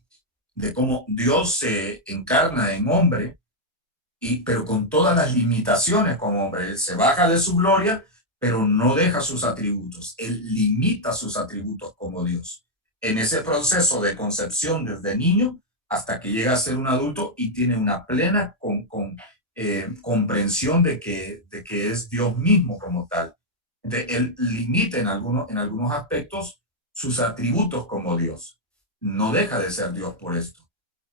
De cómo Dios se encarna en hombre, pero con todas las limitaciones como hombre. Él se baja de su gloria, pero no deja sus atributos. Él limita sus atributos como Dios. En ese proceso de concepción desde niño hasta que llega a ser un adulto y tiene una plena comprensión de que es Dios mismo como tal. Entonces, él limita en algunos aspectos sus atributos como Dios. No deja de ser Dios por esto.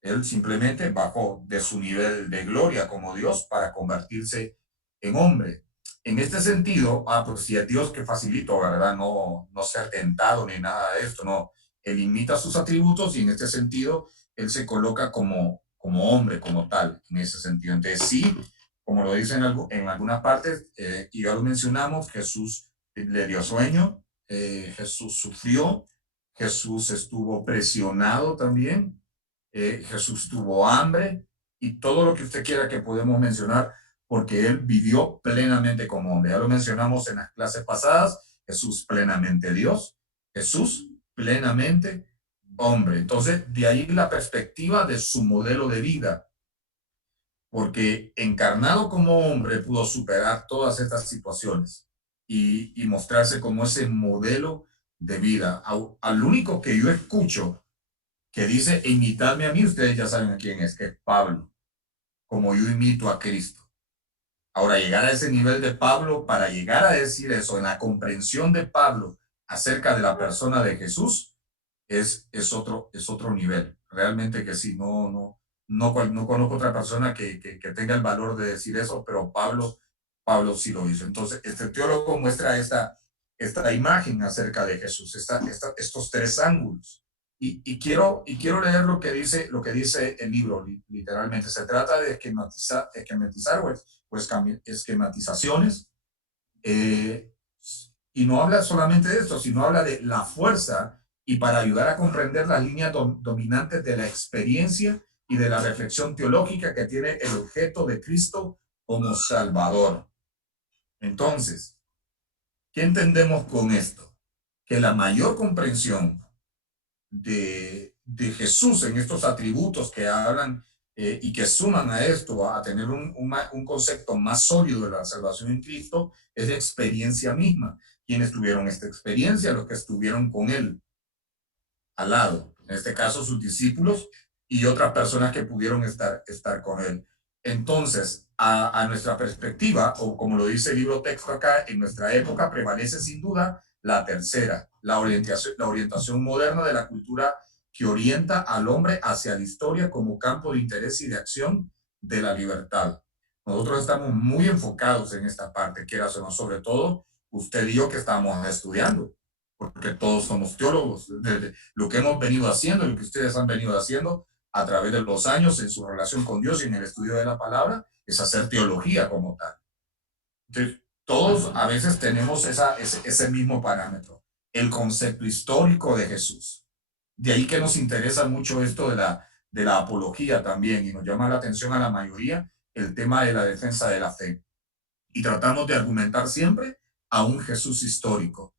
Él simplemente bajó de su nivel de gloria como Dios para convertirse en hombre. En este sentido, pues si es Dios que facilitó, ¿verdad? No ser tentado ni nada de esto, no. Él imita sus atributos y en este sentido, él se coloca como hombre, como tal, en ese sentido. Entonces sí, como lo dicen en algunas partes, y ya lo mencionamos, Jesús le dio sueño, Jesús sufrió, Jesús estuvo presionado también, Jesús tuvo hambre y todo lo que usted quiera que podemos mencionar, porque él vivió plenamente como hombre. Ya lo mencionamos en las clases pasadas, Jesús plenamente Dios, Jesús plenamente hombre. Entonces, de ahí la perspectiva de su modelo de vida, porque encarnado como hombre pudo superar todas estas situaciones y mostrarse como ese modelo de vida. Al único que yo escucho que dice, imitadme a mí, ustedes ya saben a quién es, que es Pablo, como yo imito a Cristo. Ahora, llegar a ese nivel de Pablo, para llegar a decir eso, en la comprensión de Pablo acerca de la persona de Jesús, es otro nivel. Realmente que sí, no conozco otra persona que tenga el valor de decir eso, pero Pablo sí lo hizo. Entonces, este teólogo muestra esta imagen acerca de Jesús, estos tres ángulos. Y quiero leer lo que dice el libro, literalmente. Se trata de esquematizar pues esquematizaciones, y no habla solamente de esto, sino habla de la fuerza y para ayudar a comprender las líneas dominantes de la experiencia y de la reflexión teológica que tiene el objeto de Cristo como Salvador. Entonces, ¿qué entendemos con esto? Que la mayor comprensión de Jesús en estos atributos que hablan y que suman a esto, a tener un concepto más sólido de la salvación en Cristo, es de experiencia misma. Quienes tuvieron esta experiencia, los que estuvieron con él al lado, en este caso sus discípulos y otras personas que pudieron estar con él. Entonces, a nuestra perspectiva, o como lo dice el libro texto acá, en nuestra época prevalece sin duda la tercera, la orientación moderna de la cultura que orienta al hombre hacia la historia como campo de interés y de acción de la libertad. Nosotros estamos muy enfocados en esta parte, quieras o no, sobre todo usted y yo que estamos estudiando, porque todos somos teólogos. Lo que hemos venido haciendo, lo que ustedes han venido haciendo a través de los años en su relación con Dios y en el estudio de la palabra, es hacer teología como tal. Entonces, todos a veces tenemos ese mismo parámetro, el concepto histórico de Jesús. De ahí que nos interesa mucho esto de la apología también, y nos llama la atención a la mayoría el tema de la defensa de la fe. Y tratamos de argumentar siempre a un Jesús histórico.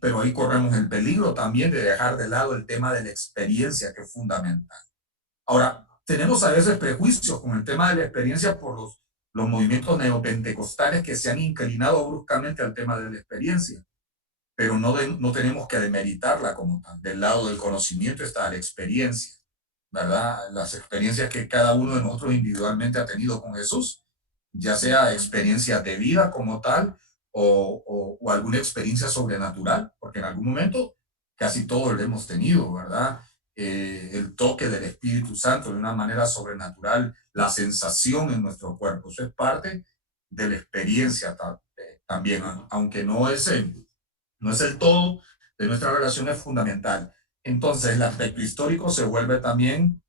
Pero ahí corremos el peligro también de dejar de lado el tema de la experiencia, que es fundamental. Ahora, tenemos a veces prejuicios con el tema de la experiencia por los movimientos neopentecostales que se han inclinado bruscamente al tema de la experiencia, pero no tenemos que demeritarla como tal. Del lado del conocimiento está la experiencia, ¿verdad? Las experiencias que cada uno de nosotros individualmente ha tenido con Jesús, ya sea experiencia de vida como tal o alguna experiencia sobrenatural, porque en algún momento casi todos lo hemos tenido, ¿verdad? El toque del Espíritu Santo de una manera sobrenatural, la sensación en nuestro cuerpo, eso es parte de la experiencia también, aunque no es el todo de nuestra relación, es fundamental. Entonces el aspecto histórico se vuelve también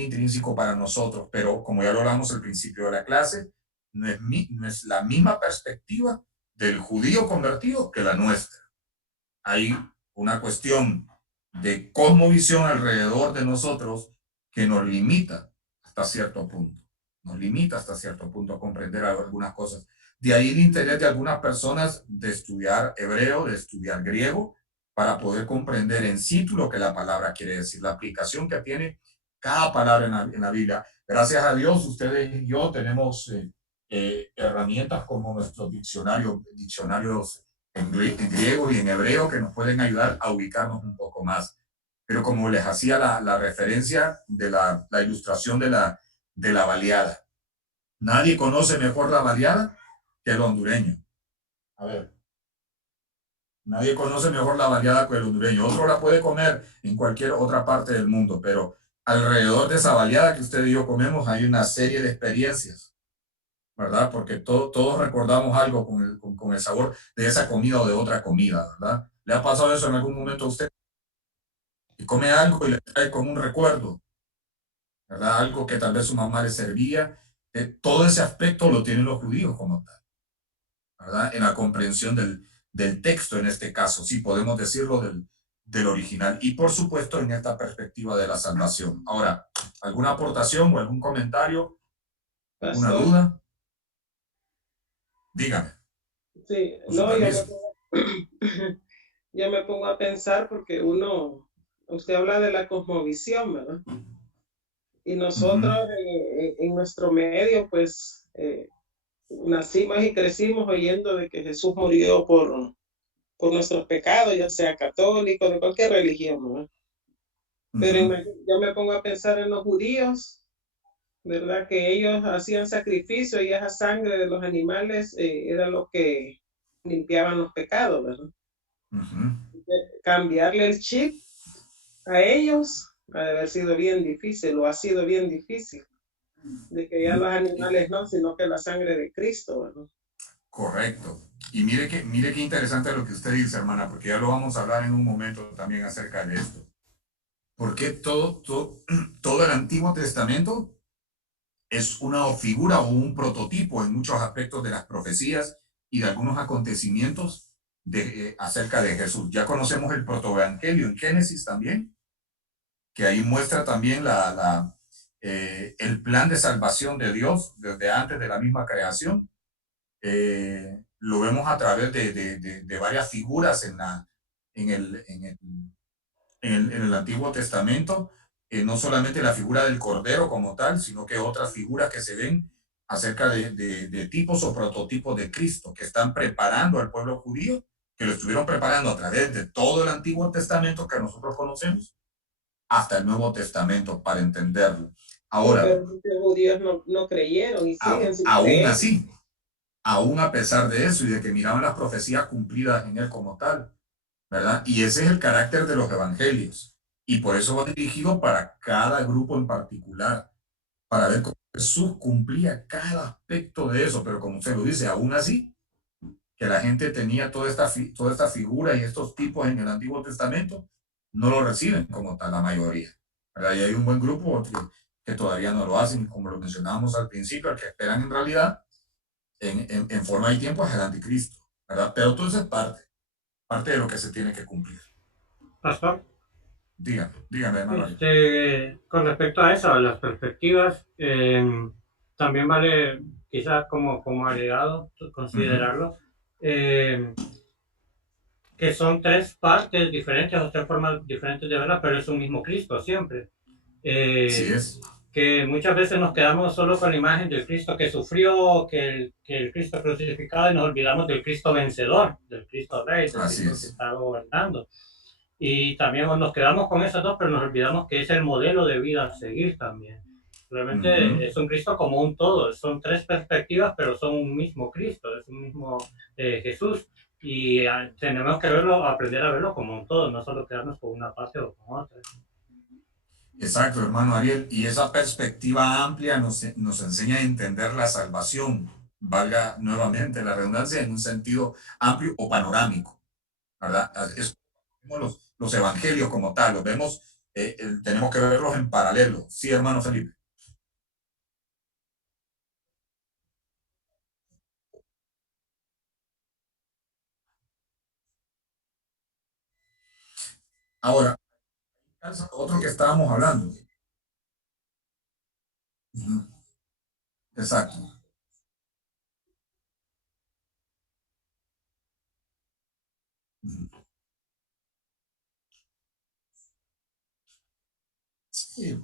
intrínseco para nosotros, pero como ya lo hablamos al principio de la clase, no es la misma perspectiva del judío convertido que la nuestra. Hay una cuestión de cosmovisión alrededor de nosotros que nos limita hasta cierto punto. A comprender algunas cosas. De ahí el interés de algunas personas de estudiar hebreo, de estudiar griego, para poder comprender en situ lo que la palabra quiere decir, la aplicación que tiene cada palabra en la Biblia. Gracias a Dios, ustedes y yo tenemos herramientas como nuestros diccionarios en griego y en hebreo que nos pueden ayudar a ubicarnos un poco más. Pero como les hacía la referencia de la ilustración de la baleada, nadie conoce mejor la baleada que el hondureño. A ver, nadie conoce mejor la baleada que el hondureño. Otro la puede comer en cualquier otra parte del mundo, pero alrededor de esa baleada que usted y yo comemos hay una serie de experiencias, ¿verdad? Porque todos recordamos algo con el sabor de esa comida o de otra comida, ¿verdad? ¿Le ha pasado eso en algún momento a usted? Y come algo y le trae como un recuerdo, ¿verdad? Algo que tal vez su mamá le servía. Todo ese aspecto lo tienen los judíos como tal, ¿verdad? En la comprensión del texto en este caso, sí podemos decirlo del original. Y por supuesto en esta perspectiva de la salvación. Ahora, ¿alguna aportación o algún comentario? ¿Alguna duda? Dígame. Sí, no, yo me pongo a pensar porque usted habla de la cosmovisión, ¿verdad? Y nosotros en nuestro medio, pues, nacimos y crecimos oyendo de que Jesús murió por nuestros pecados, ya sea católico, de cualquier religión, ¿verdad? Pero yo me pongo a pensar en los judíos ¿verdad? Que ellos hacían sacrificio y esa sangre de los animales era lo que limpiaban los pecados, ¿verdad? Cambiarle el chip a ellos ha de haber sido bien difícil, o ha sido bien difícil, de que ya los animales no, sino que la sangre de Cristo, ¿verdad? Correcto. Y mire qué interesante lo que usted dice, hermana, porque ya lo vamos a hablar en un momento también acerca de esto. Porque todo el Antiguo Testamento es una figura o un prototipo en muchos aspectos de las profecías y de algunos acontecimientos acerca de Jesús. Ya conocemos el protoevangelio en Génesis también, que ahí muestra también el plan de salvación de Dios desde antes de la misma creación. Lo vemos a través de varias figuras en el Antiguo Testamento, no solamente la figura del Cordero como tal, sino que otras figuras que se ven acerca de tipos o prototipos de Cristo que están preparando al pueblo judío, que lo estuvieron preparando a través de todo el Antiguo Testamento que nosotros conocemos, hasta el Nuevo Testamento para entenderlo. Ahora, pero muchos judíos no creyeron y siguen sin aún creer. así, aún a pesar de eso y de que miraban las profecías cumplidas en él como tal, ¿verdad? Y ese es el carácter de los evangelios. Y por eso va dirigido para cada grupo en particular, para ver cómo Jesús cumplía cada aspecto de eso. Pero como usted lo dice, aún así, que la gente tenía toda esta figura y estos tipos en el Antiguo Testamento, no lo reciben como tal la mayoría, ¿verdad? Y hay un buen grupo que todavía no lo hacen, como lo mencionábamos al principio, al que esperan en realidad, en forma y tiempo, es el anticristo, ¿verdad? Pero todo eso es parte de lo que se tiene que cumplir. Pastor, Dígame, hermano. con respecto a eso, a las perspectivas, también vale quizás como agregado considerarlo, que son tres partes diferentes o tres formas diferentes de verla, pero es un mismo Cristo siempre. Así es. Que muchas veces nos quedamos solo con la imagen del Cristo que sufrió, que el Cristo crucificado, y nos olvidamos del Cristo vencedor, del Cristo rey, del Cristo que está gobernando. Y también nos quedamos con esas dos, pero nos olvidamos que es el modelo de vida a seguir también. Realmente es un Cristo como un todo, son tres perspectivas, pero son un mismo Cristo, es un mismo Jesús. Y tenemos que verlo, aprender a verlo como un todo, no solo quedarnos con una parte o con otra. Exacto, hermano Ariel. Y esa perspectiva amplia nos enseña a entender la salvación, valga nuevamente la redundancia, en un sentido amplio o panorámico, ¿verdad? Es como los evangelios como tal, los vemos, tenemos que verlos en paralelo. Sí, hermano Felipe. Ahora, otro que estábamos hablando. Exacto. Sí.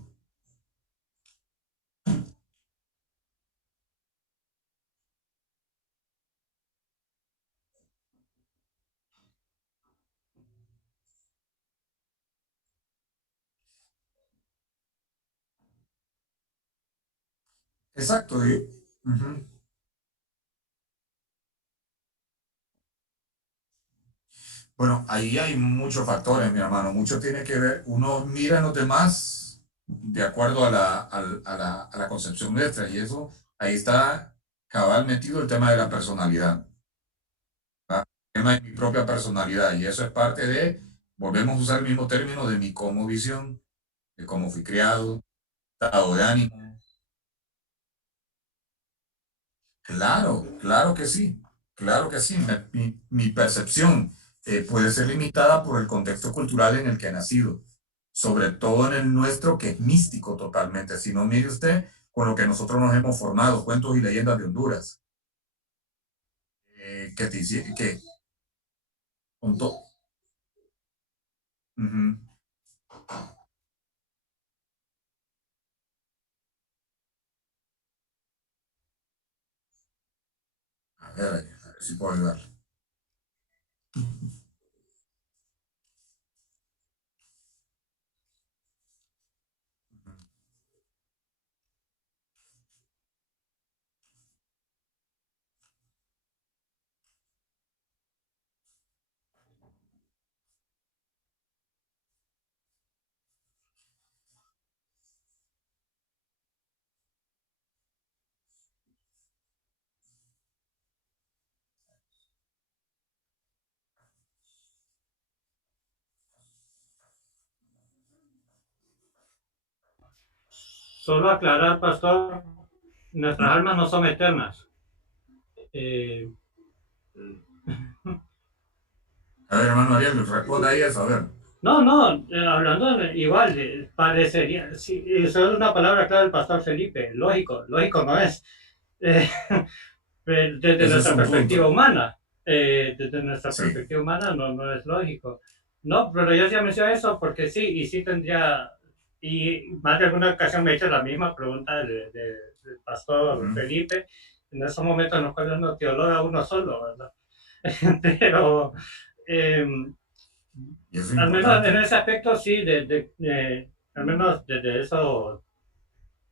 Exacto. Bueno, ahí hay muchos factores, mi hermano. Mucho tiene que ver. Uno mira a los demás de acuerdo a la concepción nuestra. Y eso, ahí está cabal metido el tema de la personalidad. ¿Va? El tema de mi propia personalidad. Y eso es parte volvemos a usar el mismo término de mi como visión, de cómo fui criado, estado de ánimo. Claro que sí. Claro que sí. Mi percepción puede ser limitada por el contexto cultural en el que he nacido, sobre todo en el nuestro, que es místico totalmente. Si no, mire usted con lo que nosotros nos hemos formado, cuentos y leyendas de Honduras. Que te hicieron, que con todo. A ver si puedo ayudar. Solo aclarar, pastor, nuestras almas no son eternas. A ver, hermano Ariel, responda ahí eso, a ver. No, hablando igual, parecería, sí, eso es una palabra clave del pastor Felipe, lógico no es. Desde nuestra perspectiva humana, no es lógico. No, pero yo ya mencioné eso porque sí, y sí tendría, y más de alguna ocasión me he hecho la misma pregunta del pastor Felipe, en esos momentos en los cuales no teologa uno solo, ¿verdad? Pero al menos en ese aspecto sí, al menos desde eso,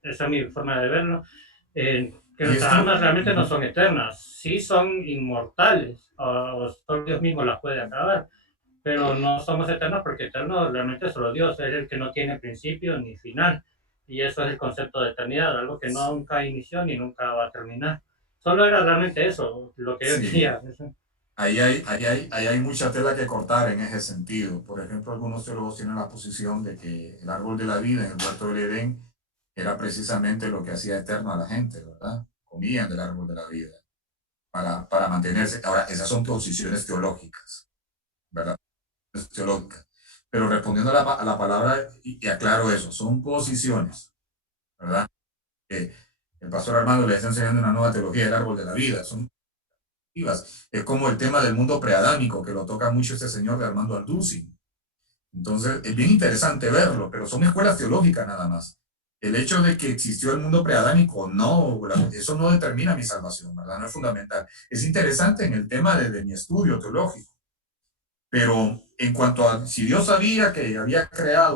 esa es mi forma de verlo, que nuestras almas realmente no son eternas, sí son inmortales, o solo Dios mismo las puede acabar, pero no somos eternos porque eterno realmente solo Dios es el que no tiene principio ni final, y eso es el concepto de eternidad, algo que nunca inició ni nunca va a terminar. Solo era realmente eso, lo que yo quería. Ahí hay mucha tela que cortar en ese sentido. Por ejemplo, algunos teólogos tienen la posición de que el árbol de la vida en el huerto del Edén era precisamente lo que hacía eterno a la gente, ¿verdad? Comían del árbol de la vida para mantenerse. Ahora, esas son posiciones teológicas, ¿verdad? Teológicas. Pero respondiendo a la palabra, y aclaro eso, son posiciones, ¿verdad? El pastor Armando le está enseñando una nueva teología del árbol de la vida. Son es como el tema del mundo preadámico, que lo toca mucho este señor de Armando Alducin. Entonces, es bien interesante verlo, pero son escuelas teológicas nada más. El hecho de que existió el mundo preadámico, no, eso no determina mi salvación, ¿verdad? No es fundamental. Es interesante en el tema de mi estudio teológico. Pero en cuanto a si Dios sabía que iba a crear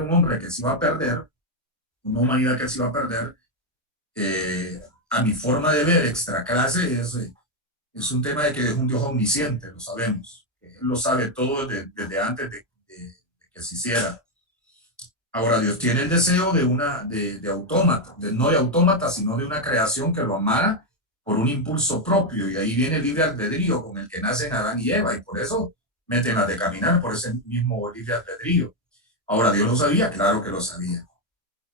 un hombre que se iba a perder, una humanidad que se iba a perder, a mi forma de ver extra clase es un tema de que es un Dios omnisciente, lo sabemos. Él lo sabe todo desde antes de que se hiciera. Ahora, Dios tiene el deseo de autómata, no de autómata, sino de una creación que lo amara por un impulso propio. Y ahí viene el libre albedrío con el que nacen Adán y Eva. Y por eso meten las de caminar, por ese mismo libre albedrío. Ahora, Dios lo sabía, claro que lo sabía.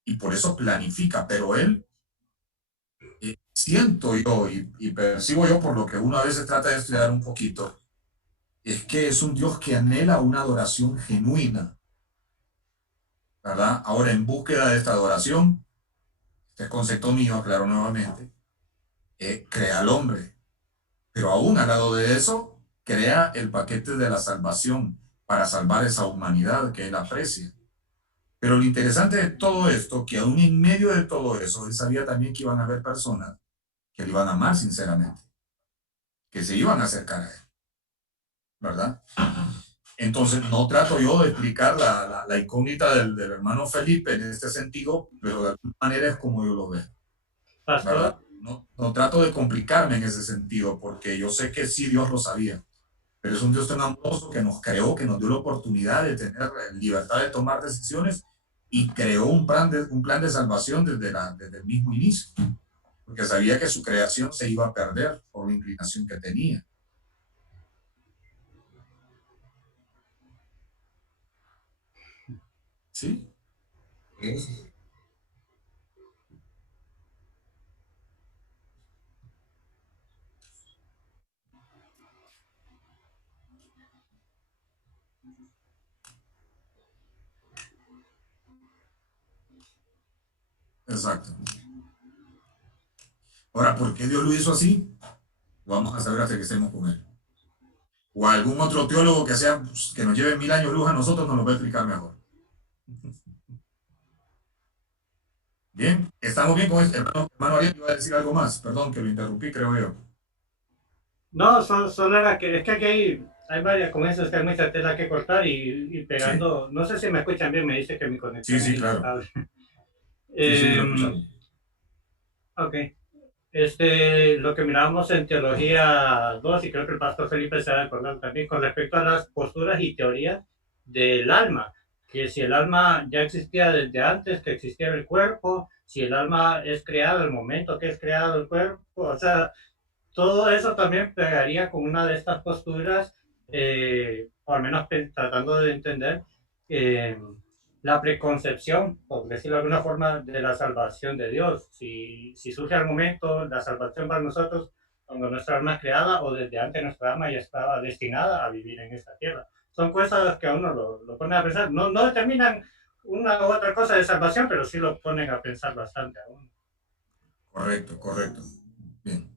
Y por eso planifica, pero Él siento yo y percibo yo por lo que uno a veces trata de estudiar un poquito, es que es un Dios que anhela una adoración genuina, ¿verdad? Ahora, en búsqueda de esta adoración, este concepto mío, aclaro nuevamente, crea al hombre, pero aún al lado de eso, crea el paquete de la salvación para salvar esa humanidad que él aprecia. Pero lo interesante de todo esto, que aún en medio de todo eso, él sabía también que iban a haber personas que le iban a amar sinceramente, que se iban a acercar a él, ¿verdad? Entonces, no trato yo de explicar la incógnita del hermano Felipe en este sentido, pero de alguna manera es como yo lo veo, ¿verdad? No trato de complicarme en ese sentido, porque yo sé que sí Dios lo sabía, pero es un Dios tan amoroso que nos creó, que nos dio la oportunidad de tener libertad de tomar decisiones y creó un plan de salvación desde el mismo inicio, porque sabía que su creación se iba a perder por la inclinación que tenía. ¿Sí? Exacto. Ahora, ¿por qué Dios lo hizo así? Vamos a saber hasta que estemos con él. O algún otro teólogo que que nos lleve 1000 años luz a nosotros nos lo va a explicar mejor. Bien, estamos bien con esto. Hermano Ariel, iba a decir algo más. Perdón que lo interrumpí, creo yo. No, solo era que es que aquí hay varias, como dices, que hay mucha tela que cortar y pegando. Sí. No sé si me escuchan bien, me dice que mi conexión. Sí, claro. Ok. Lo que mirábamos en Teología 2, y creo que el pastor Felipe se va a acordar también, con respecto a las posturas y teorías del alma, que si el alma ya existía desde antes que existiera el cuerpo, si el alma es creado el momento que es creado el cuerpo, o sea, todo eso también pegaría con una de estas posturas, o al menos tratando de entender la preconcepción, por decirlo de alguna forma, de la salvación de Dios. Si surge al momento la salvación para nosotros, cuando nuestra alma es creada o desde antes nuestra alma ya estaba destinada a vivir en esta tierra. Son cosas que a uno lo ponen a pensar. No determinan una u otra cosa de salvación, pero sí lo ponen a pensar bastante a uno. Correcto, correcto. Bien.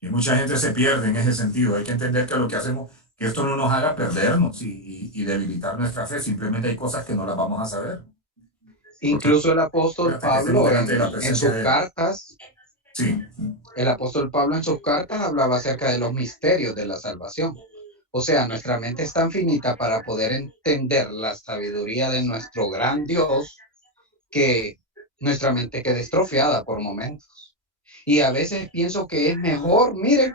Y mucha gente se pierde en ese sentido. Hay que entender que lo que hacemos, que esto no nos haga perdernos y debilitar nuestra fe. Simplemente hay cosas que no las vamos a saber. Incluso el apóstol Pablo en sus cartas, sí. El apóstol Pablo en sus cartas hablaba acerca de los misterios de la salvación. O sea, nuestra mente es tan finita para poder entender la sabiduría de nuestro gran Dios que nuestra mente queda estropeada por momentos. Y a veces pienso que es mejor, miren,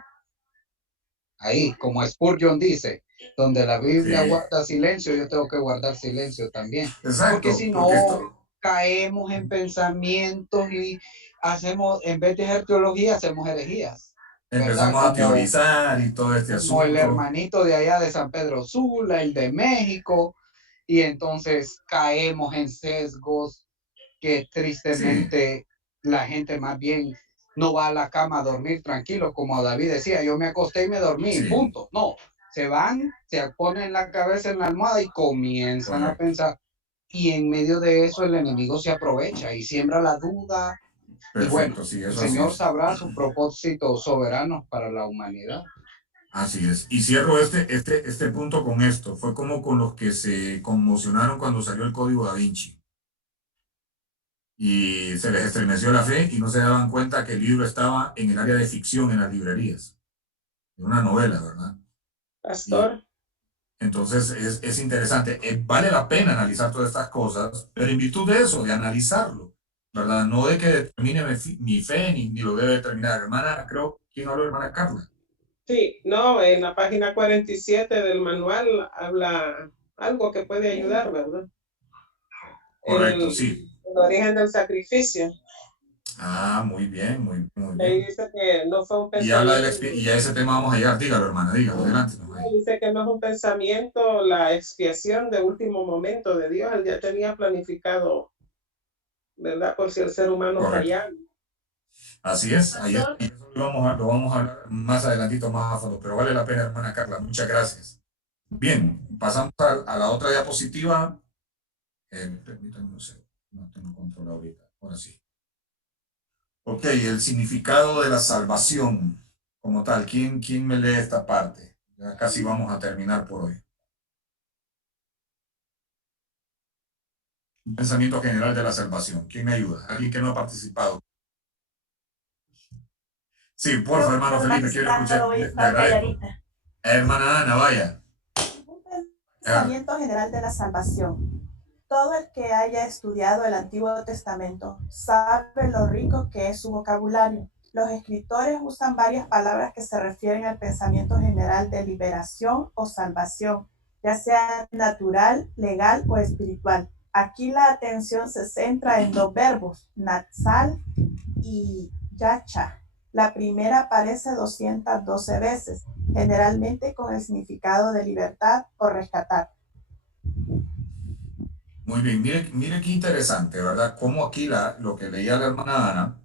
ahí, como Spurgeon dice, donde la Biblia guarda silencio, yo tengo que guardar silencio también. Exacto, porque si no, caemos en pensamientos y hacemos, en vez de hacer teología, hacemos herejías. Empezamos a teorizar y todo este asunto. Como el hermanito de allá de San Pedro Sula, el de México, y entonces caemos en sesgos que tristemente la gente más bien no va a la cama a dormir tranquilo, como David decía, yo me acosté y me dormí, punto. No, se van, se ponen la cabeza en la almohada y comienzan a pensar. Y en medio de eso el enemigo se aprovecha y siembra la duda. Perfecto, y bueno, sí, el Señor sabrá sus propósitos soberanos para la humanidad. Así es. Y cierro este punto con esto. Fue como con los que se conmocionaron cuando salió el Código Da Vinci. Y se les estremeció la fe y no se daban cuenta que el libro estaba en el área de ficción en las librerías. Es una novela, ¿verdad? Pastor. Entonces es interesante. Vale la pena analizar todas estas cosas, pero en virtud de eso, de analizarlo, ¿verdad? No de que determine mi fe ni lo debe determinar. Hermana, creo, ¿quién habló? Hermana Carla. Sí, no, en la página 47 del manual habla algo que puede ayudar, ¿verdad? Correcto, sí. El origen del sacrificio. Ah, muy bien, muy bien. Ahí dice que no fue un pensamiento. Y a ese tema vamos a llegar, dígalo, hermana, dígalo, adelante. Dice que no es un pensamiento, la expiación de último momento de Dios, él ya tenía planificado, ¿verdad? Por si el ser humano fallaba. Así es, ahí es, y eso lo vamos a hablar más adelantito, más a fondo, pero vale la pena, hermana Carla, muchas gracias. Bien, pasamos a la otra diapositiva. Permítanme, no sé, no tengo control ahorita, ahora sí. Ok, el significado de la salvación como tal. ¿Quién me lee esta parte? Ya casi vamos a terminar por hoy. Un pensamiento general de la salvación. ¿Quién me ayuda? ¿Alguien que no ha participado? Sí, por favor, hermano Felipe, quiero escuchar. Hermana Ana, vaya. Un pensamiento general de la salvación. Todo el que haya estudiado el Antiguo Testamento sabe lo rico que es su vocabulario. Los escritores usan varias palabras que se refieren al pensamiento general de liberación o salvación, ya sea natural, legal o espiritual. Aquí la atención se centra en dos verbos, natsal y yacha. La primera aparece 212 veces, generalmente con el significado de libertad o rescatar. Muy bien, mire qué interesante, ¿verdad? Como aquí lo que leía la hermana Ana,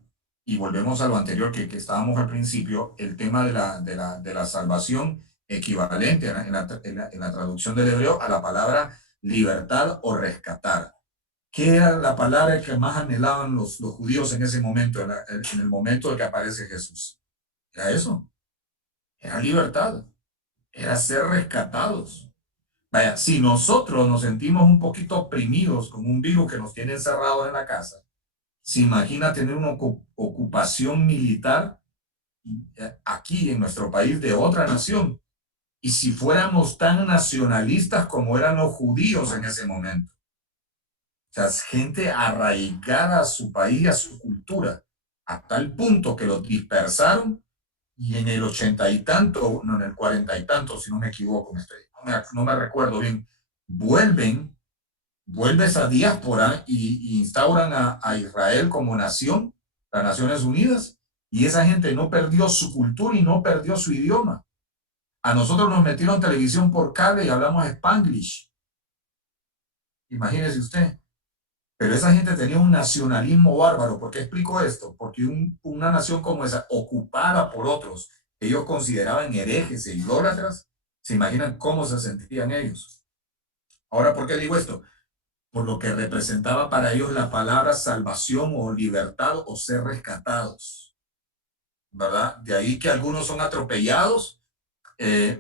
y volvemos a lo anterior que estábamos al principio, el tema de la salvación equivalente en la traducción del hebreo a la palabra libertad o rescatar. ¿Qué era la palabra que más anhelaban los judíos en ese momento, en el momento de que aparece Jesús? Era eso, era libertad, era ser rescatados. Vaya, si nosotros nos sentimos un poquito oprimidos con un virus que nos tiene encerrados en la casa, ¿se imagina tener una ocupación militar aquí en nuestro país de otra nación? Y si fuéramos tan nacionalistas como eran los judíos en ese momento. O sea, gente arraigada a su país, a su cultura, a tal punto que los dispersaron y en el 80 y tanto, no, en el 40 y tanto, si no me equivoco, no me recuerdo bien, vuelve esa diáspora y instauran a Israel como nación, las Naciones Unidas, y esa gente no perdió su cultura y no perdió su idioma. A nosotros nos metieron televisión por cable y hablamos Spanglish. Imagínese usted. Pero esa gente tenía un nacionalismo bárbaro. ¿Por qué explico esto? Porque una nación como esa, ocupada por otros, ellos consideraban herejes e idólatras, se imaginan cómo se sentían ellos. Ahora, ¿por qué digo esto? Por lo que representaba para ellos la palabra salvación o libertad o ser rescatados, ¿verdad? De ahí que algunos son atropellados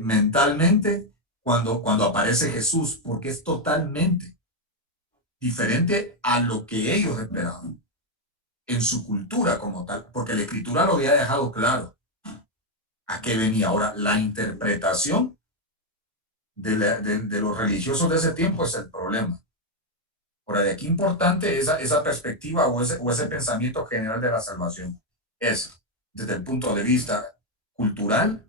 mentalmente cuando aparece Jesús, porque es totalmente diferente a lo que ellos esperaban en su cultura como tal, porque la escritura lo había dejado claro a qué venía. Ahora, la interpretación de los religiosos de ese tiempo es el problema. Ahora, de aquí importante esa perspectiva o ese pensamiento general de la salvación es, desde el punto de vista cultural,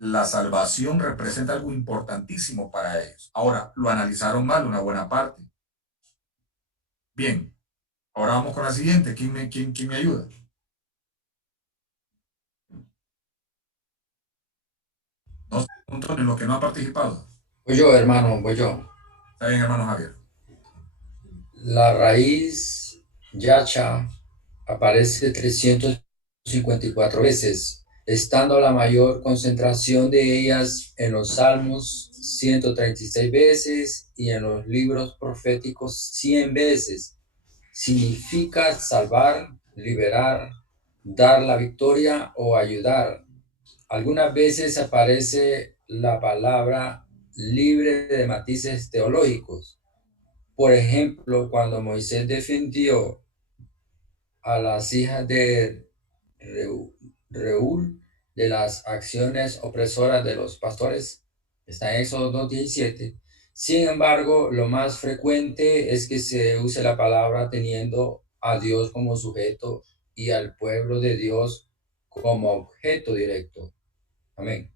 la salvación representa algo importantísimo para ellos. Ahora, lo analizaron mal una buena parte. Bien, ahora vamos con la siguiente. ¿Quién me ayuda? No se preguntó en lo que no ha participado. Voy yo, hermano, voy yo. Está bien, hermano Javier. La raíz yacha aparece 354 veces, estando la mayor concentración de ellas en los Salmos 136 veces y en los libros proféticos 100 veces. Significa salvar, liberar, dar la victoria o ayudar. Algunas veces aparece la palabra libre de matices teológicos. Por ejemplo, cuando Moisés defendió a las hijas de Reúl de las acciones opresoras de los pastores, está en Éxodo 2:17. Sin embargo, lo más frecuente es que se use la palabra teniendo a Dios como sujeto y al pueblo de Dios como objeto directo. Amén.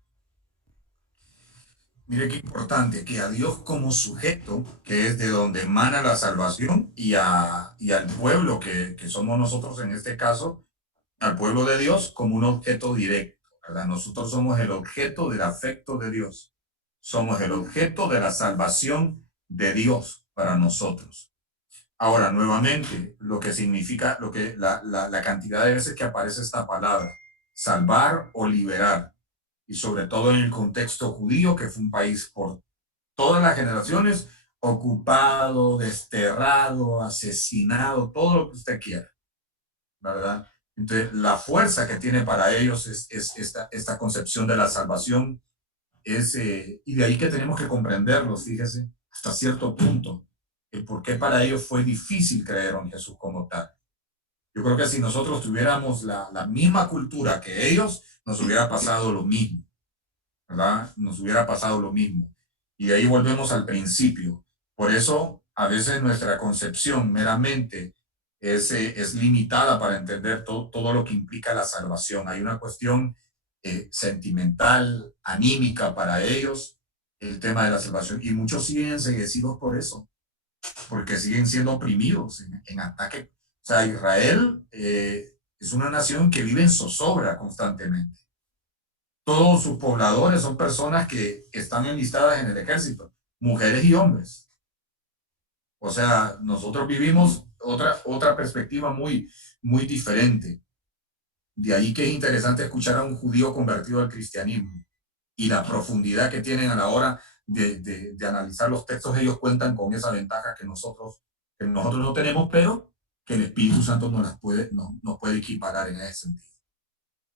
Mire qué importante, que a Dios como sujeto, que es de donde emana la salvación, y al pueblo que somos nosotros en este caso, al pueblo de Dios como un objeto directo, ¿verdad? Nosotros somos el objeto del afecto de Dios. Somos el objeto de la salvación de Dios para nosotros. Ahora, nuevamente, lo que significa, la cantidad de veces que aparece esta palabra, salvar o liberar, y sobre todo en el contexto judío, que fue un país por todas las generaciones, ocupado, desterrado, asesinado, todo lo que usted quiera, ¿verdad? Entonces, la fuerza que tiene para ellos es esta concepción de la salvación, y de ahí que tenemos que comprenderlo, fíjese, hasta cierto punto, el por qué para ellos fue difícil creer en Jesús como tal. Yo creo que si nosotros tuviéramos la misma cultura que ellos, nos hubiera pasado lo mismo, ¿verdad? Nos hubiera pasado lo mismo. Y de ahí volvemos al principio. Por eso, a veces nuestra concepción meramente es limitada para entender todo lo que implica la salvación. Hay una cuestión sentimental, anímica para ellos, el tema de la salvación. Y muchos siguen enceguecidos por eso, porque siguen siendo oprimidos en ataque. O sea, Israel es una nación que vive en zozobra constantemente. Todos sus pobladores son personas que están enlistadas en el ejército, mujeres y hombres. O sea, nosotros vivimos otra perspectiva muy, muy diferente. De ahí que es interesante escuchar a un judío convertido al cristianismo y la profundidad que tienen a la hora de analizar los textos. Ellos cuentan con esa ventaja que nosotros no tenemos, pero que el Espíritu Santo nos puede equiparar en ese sentido,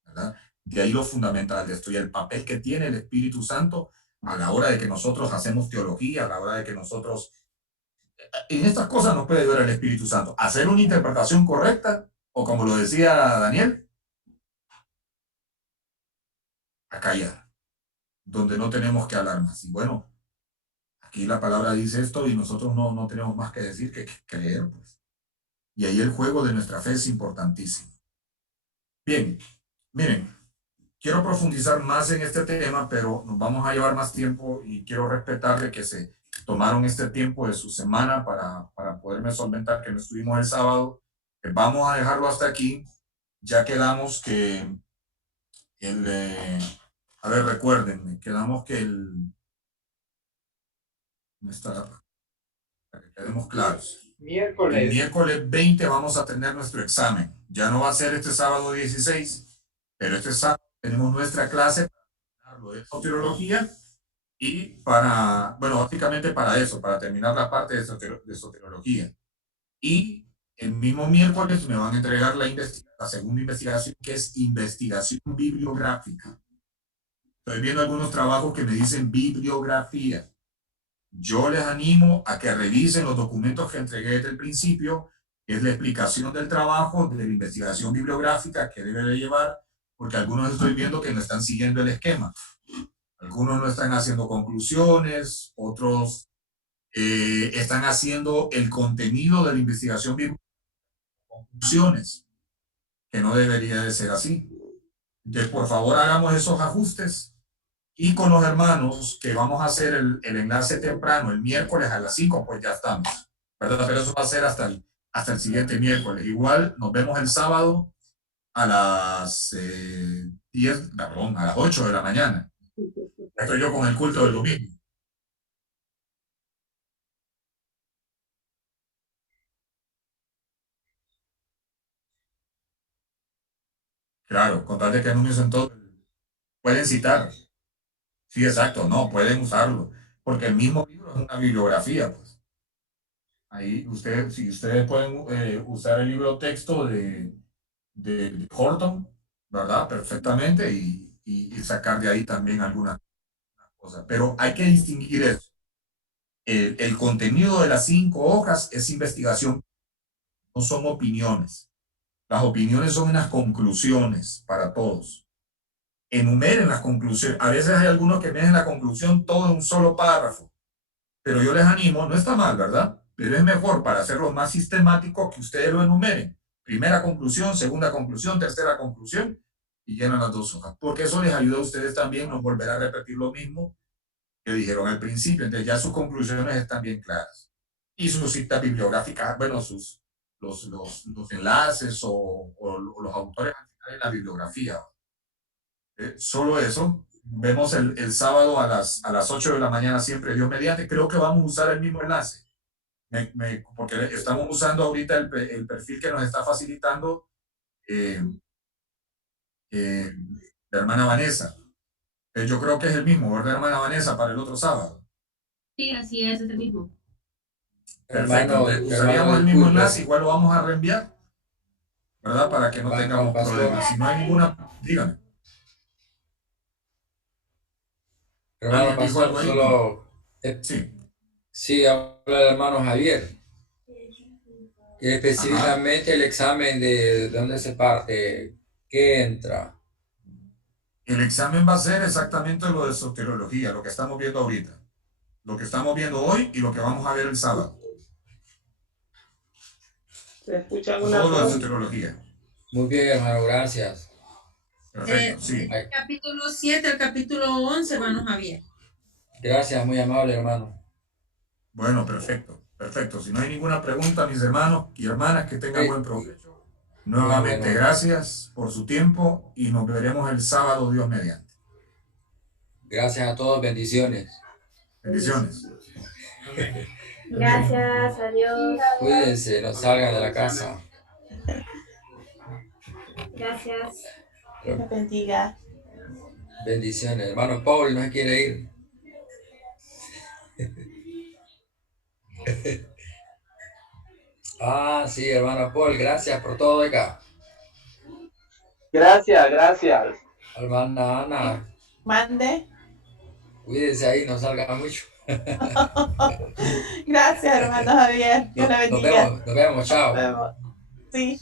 ¿verdad? De ahí lo fundamental de esto y el papel que tiene el Espíritu Santo a la hora de que nosotros hacemos teología, a la hora de que nosotros... En estas cosas nos puede ayudar el Espíritu Santo. Hacer una interpretación correcta, o como lo decía Daniel, a callar, donde no tenemos que hablar más. Y bueno, aquí la palabra dice esto y nosotros no tenemos más que decir que creer, pues. Y ahí el juego de nuestra fe es importantísimo. Bien, miren, quiero profundizar más en este tema, pero nos vamos a llevar más tiempo y quiero respetarle que se tomaron este tiempo de su semana para poderme solventar, que no estuvimos el sábado. Vamos a dejarlo hasta aquí. Ya quedamos que A ver, recuerden, quedamos que ¿dónde está? Para que quedemos claros. El miércoles 20 vamos a tener nuestro examen. Ya no va a ser este sábado 16, pero este sábado tenemos nuestra clase para lo de soteriología y bueno, básicamente para eso, para terminar la parte de soteriología. Y el mismo miércoles me van a entregar la segunda investigación, que es investigación bibliográfica. Estoy viendo algunos trabajos que me dicen bibliografía. Yo les animo a que revisen los documentos que entregué desde el principio, que es la explicación del trabajo, de la investigación bibliográfica que debe de llevar, porque algunos estoy viendo que no están siguiendo el esquema. Algunos no están haciendo conclusiones, otros están haciendo el contenido de la investigación bibliográfica, conclusiones, que no debería de ser así. Entonces, por favor, hagamos esos ajustes. Y con los hermanos que vamos a hacer el enlace temprano el miércoles a las 5, pues ya estamos, ¿verdad? Pero eso va a ser hasta el siguiente miércoles. Igual nos vemos el sábado a las 8 de la mañana. Estoy yo con el culto del domingo. Claro, con tal de que no me usen todo. Pueden citar. Sí, exacto, no, pueden usarlo, porque el mismo libro es una bibliografía, pues. Ahí si ustedes pueden usar el libro texto de Horton, ¿verdad? Perfectamente, y sacar de ahí también alguna cosa. Pero hay que distinguir eso. El contenido de las 5 hojas es investigación, no son opiniones. Las opiniones son unas conclusiones para todos. Enumeren las conclusiones. A veces hay algunos que meten la conclusión todo en un solo párrafo, pero yo les animo, no está mal, ¿verdad? Pero es mejor para hacerlo más sistemático que ustedes lo enumeren. Primera conclusión, segunda conclusión, tercera conclusión, y llenan las 2 hojas, porque eso les ayuda a ustedes también no volver a repetir lo mismo que dijeron al principio. Entonces ya sus conclusiones están bien claras. Y sus citas bibliográficas, bueno, los enlaces o los autores en la bibliografía. Solo eso. Vemos el sábado a las 8 de la mañana, siempre Dios mediante. Creo que vamos a usar el mismo enlace, porque estamos usando ahorita el perfil que nos está facilitando la hermana Vanessa. Yo creo que es el mismo, ¿verdad, hermana Vanessa, para el otro sábado? Sí, así es el mismo. Perfecto. Usaríamos el mismo enlace, igual lo vamos a reenviar, ¿verdad? Para que no tengamos problemas. Si no hay ninguna, dígame. Hermano pastor, solo sí, habla el hermano Javier. Y específicamente el examen de dónde se parte, qué entra. El examen va a ser exactamente lo de soteriología, lo que estamos viendo ahorita, lo que estamos viendo hoy y lo que vamos a ver el sábado. Se escucha todo lo de soteriología. Muy bien, hermano, gracias. Perfecto, sí. Capítulo 7 al capítulo 11, hermano Javier. Gracias, muy amable, hermano. Bueno, perfecto, perfecto. Si no hay ninguna pregunta, mis hermanos y hermanas, que tengan buen provecho. Nuevamente, gracias por su tiempo y nos veremos el sábado, Dios mediante. Gracias a todos, bendiciones. Bendiciones. Gracias, adiós. Cuídense, no salgan de la casa. Gracias. Dios te bendiga. Bendiciones. Hermano Paul no se quiere ir. Sí, hermano Paul, gracias por todo acá. Gracias, gracias. Hermana Ana. Mande. Cuídense ahí, no salgan mucho. Gracias, hermano Javier. Dios la bendiga. Nos vemos, chao. Nos vemos. Sí.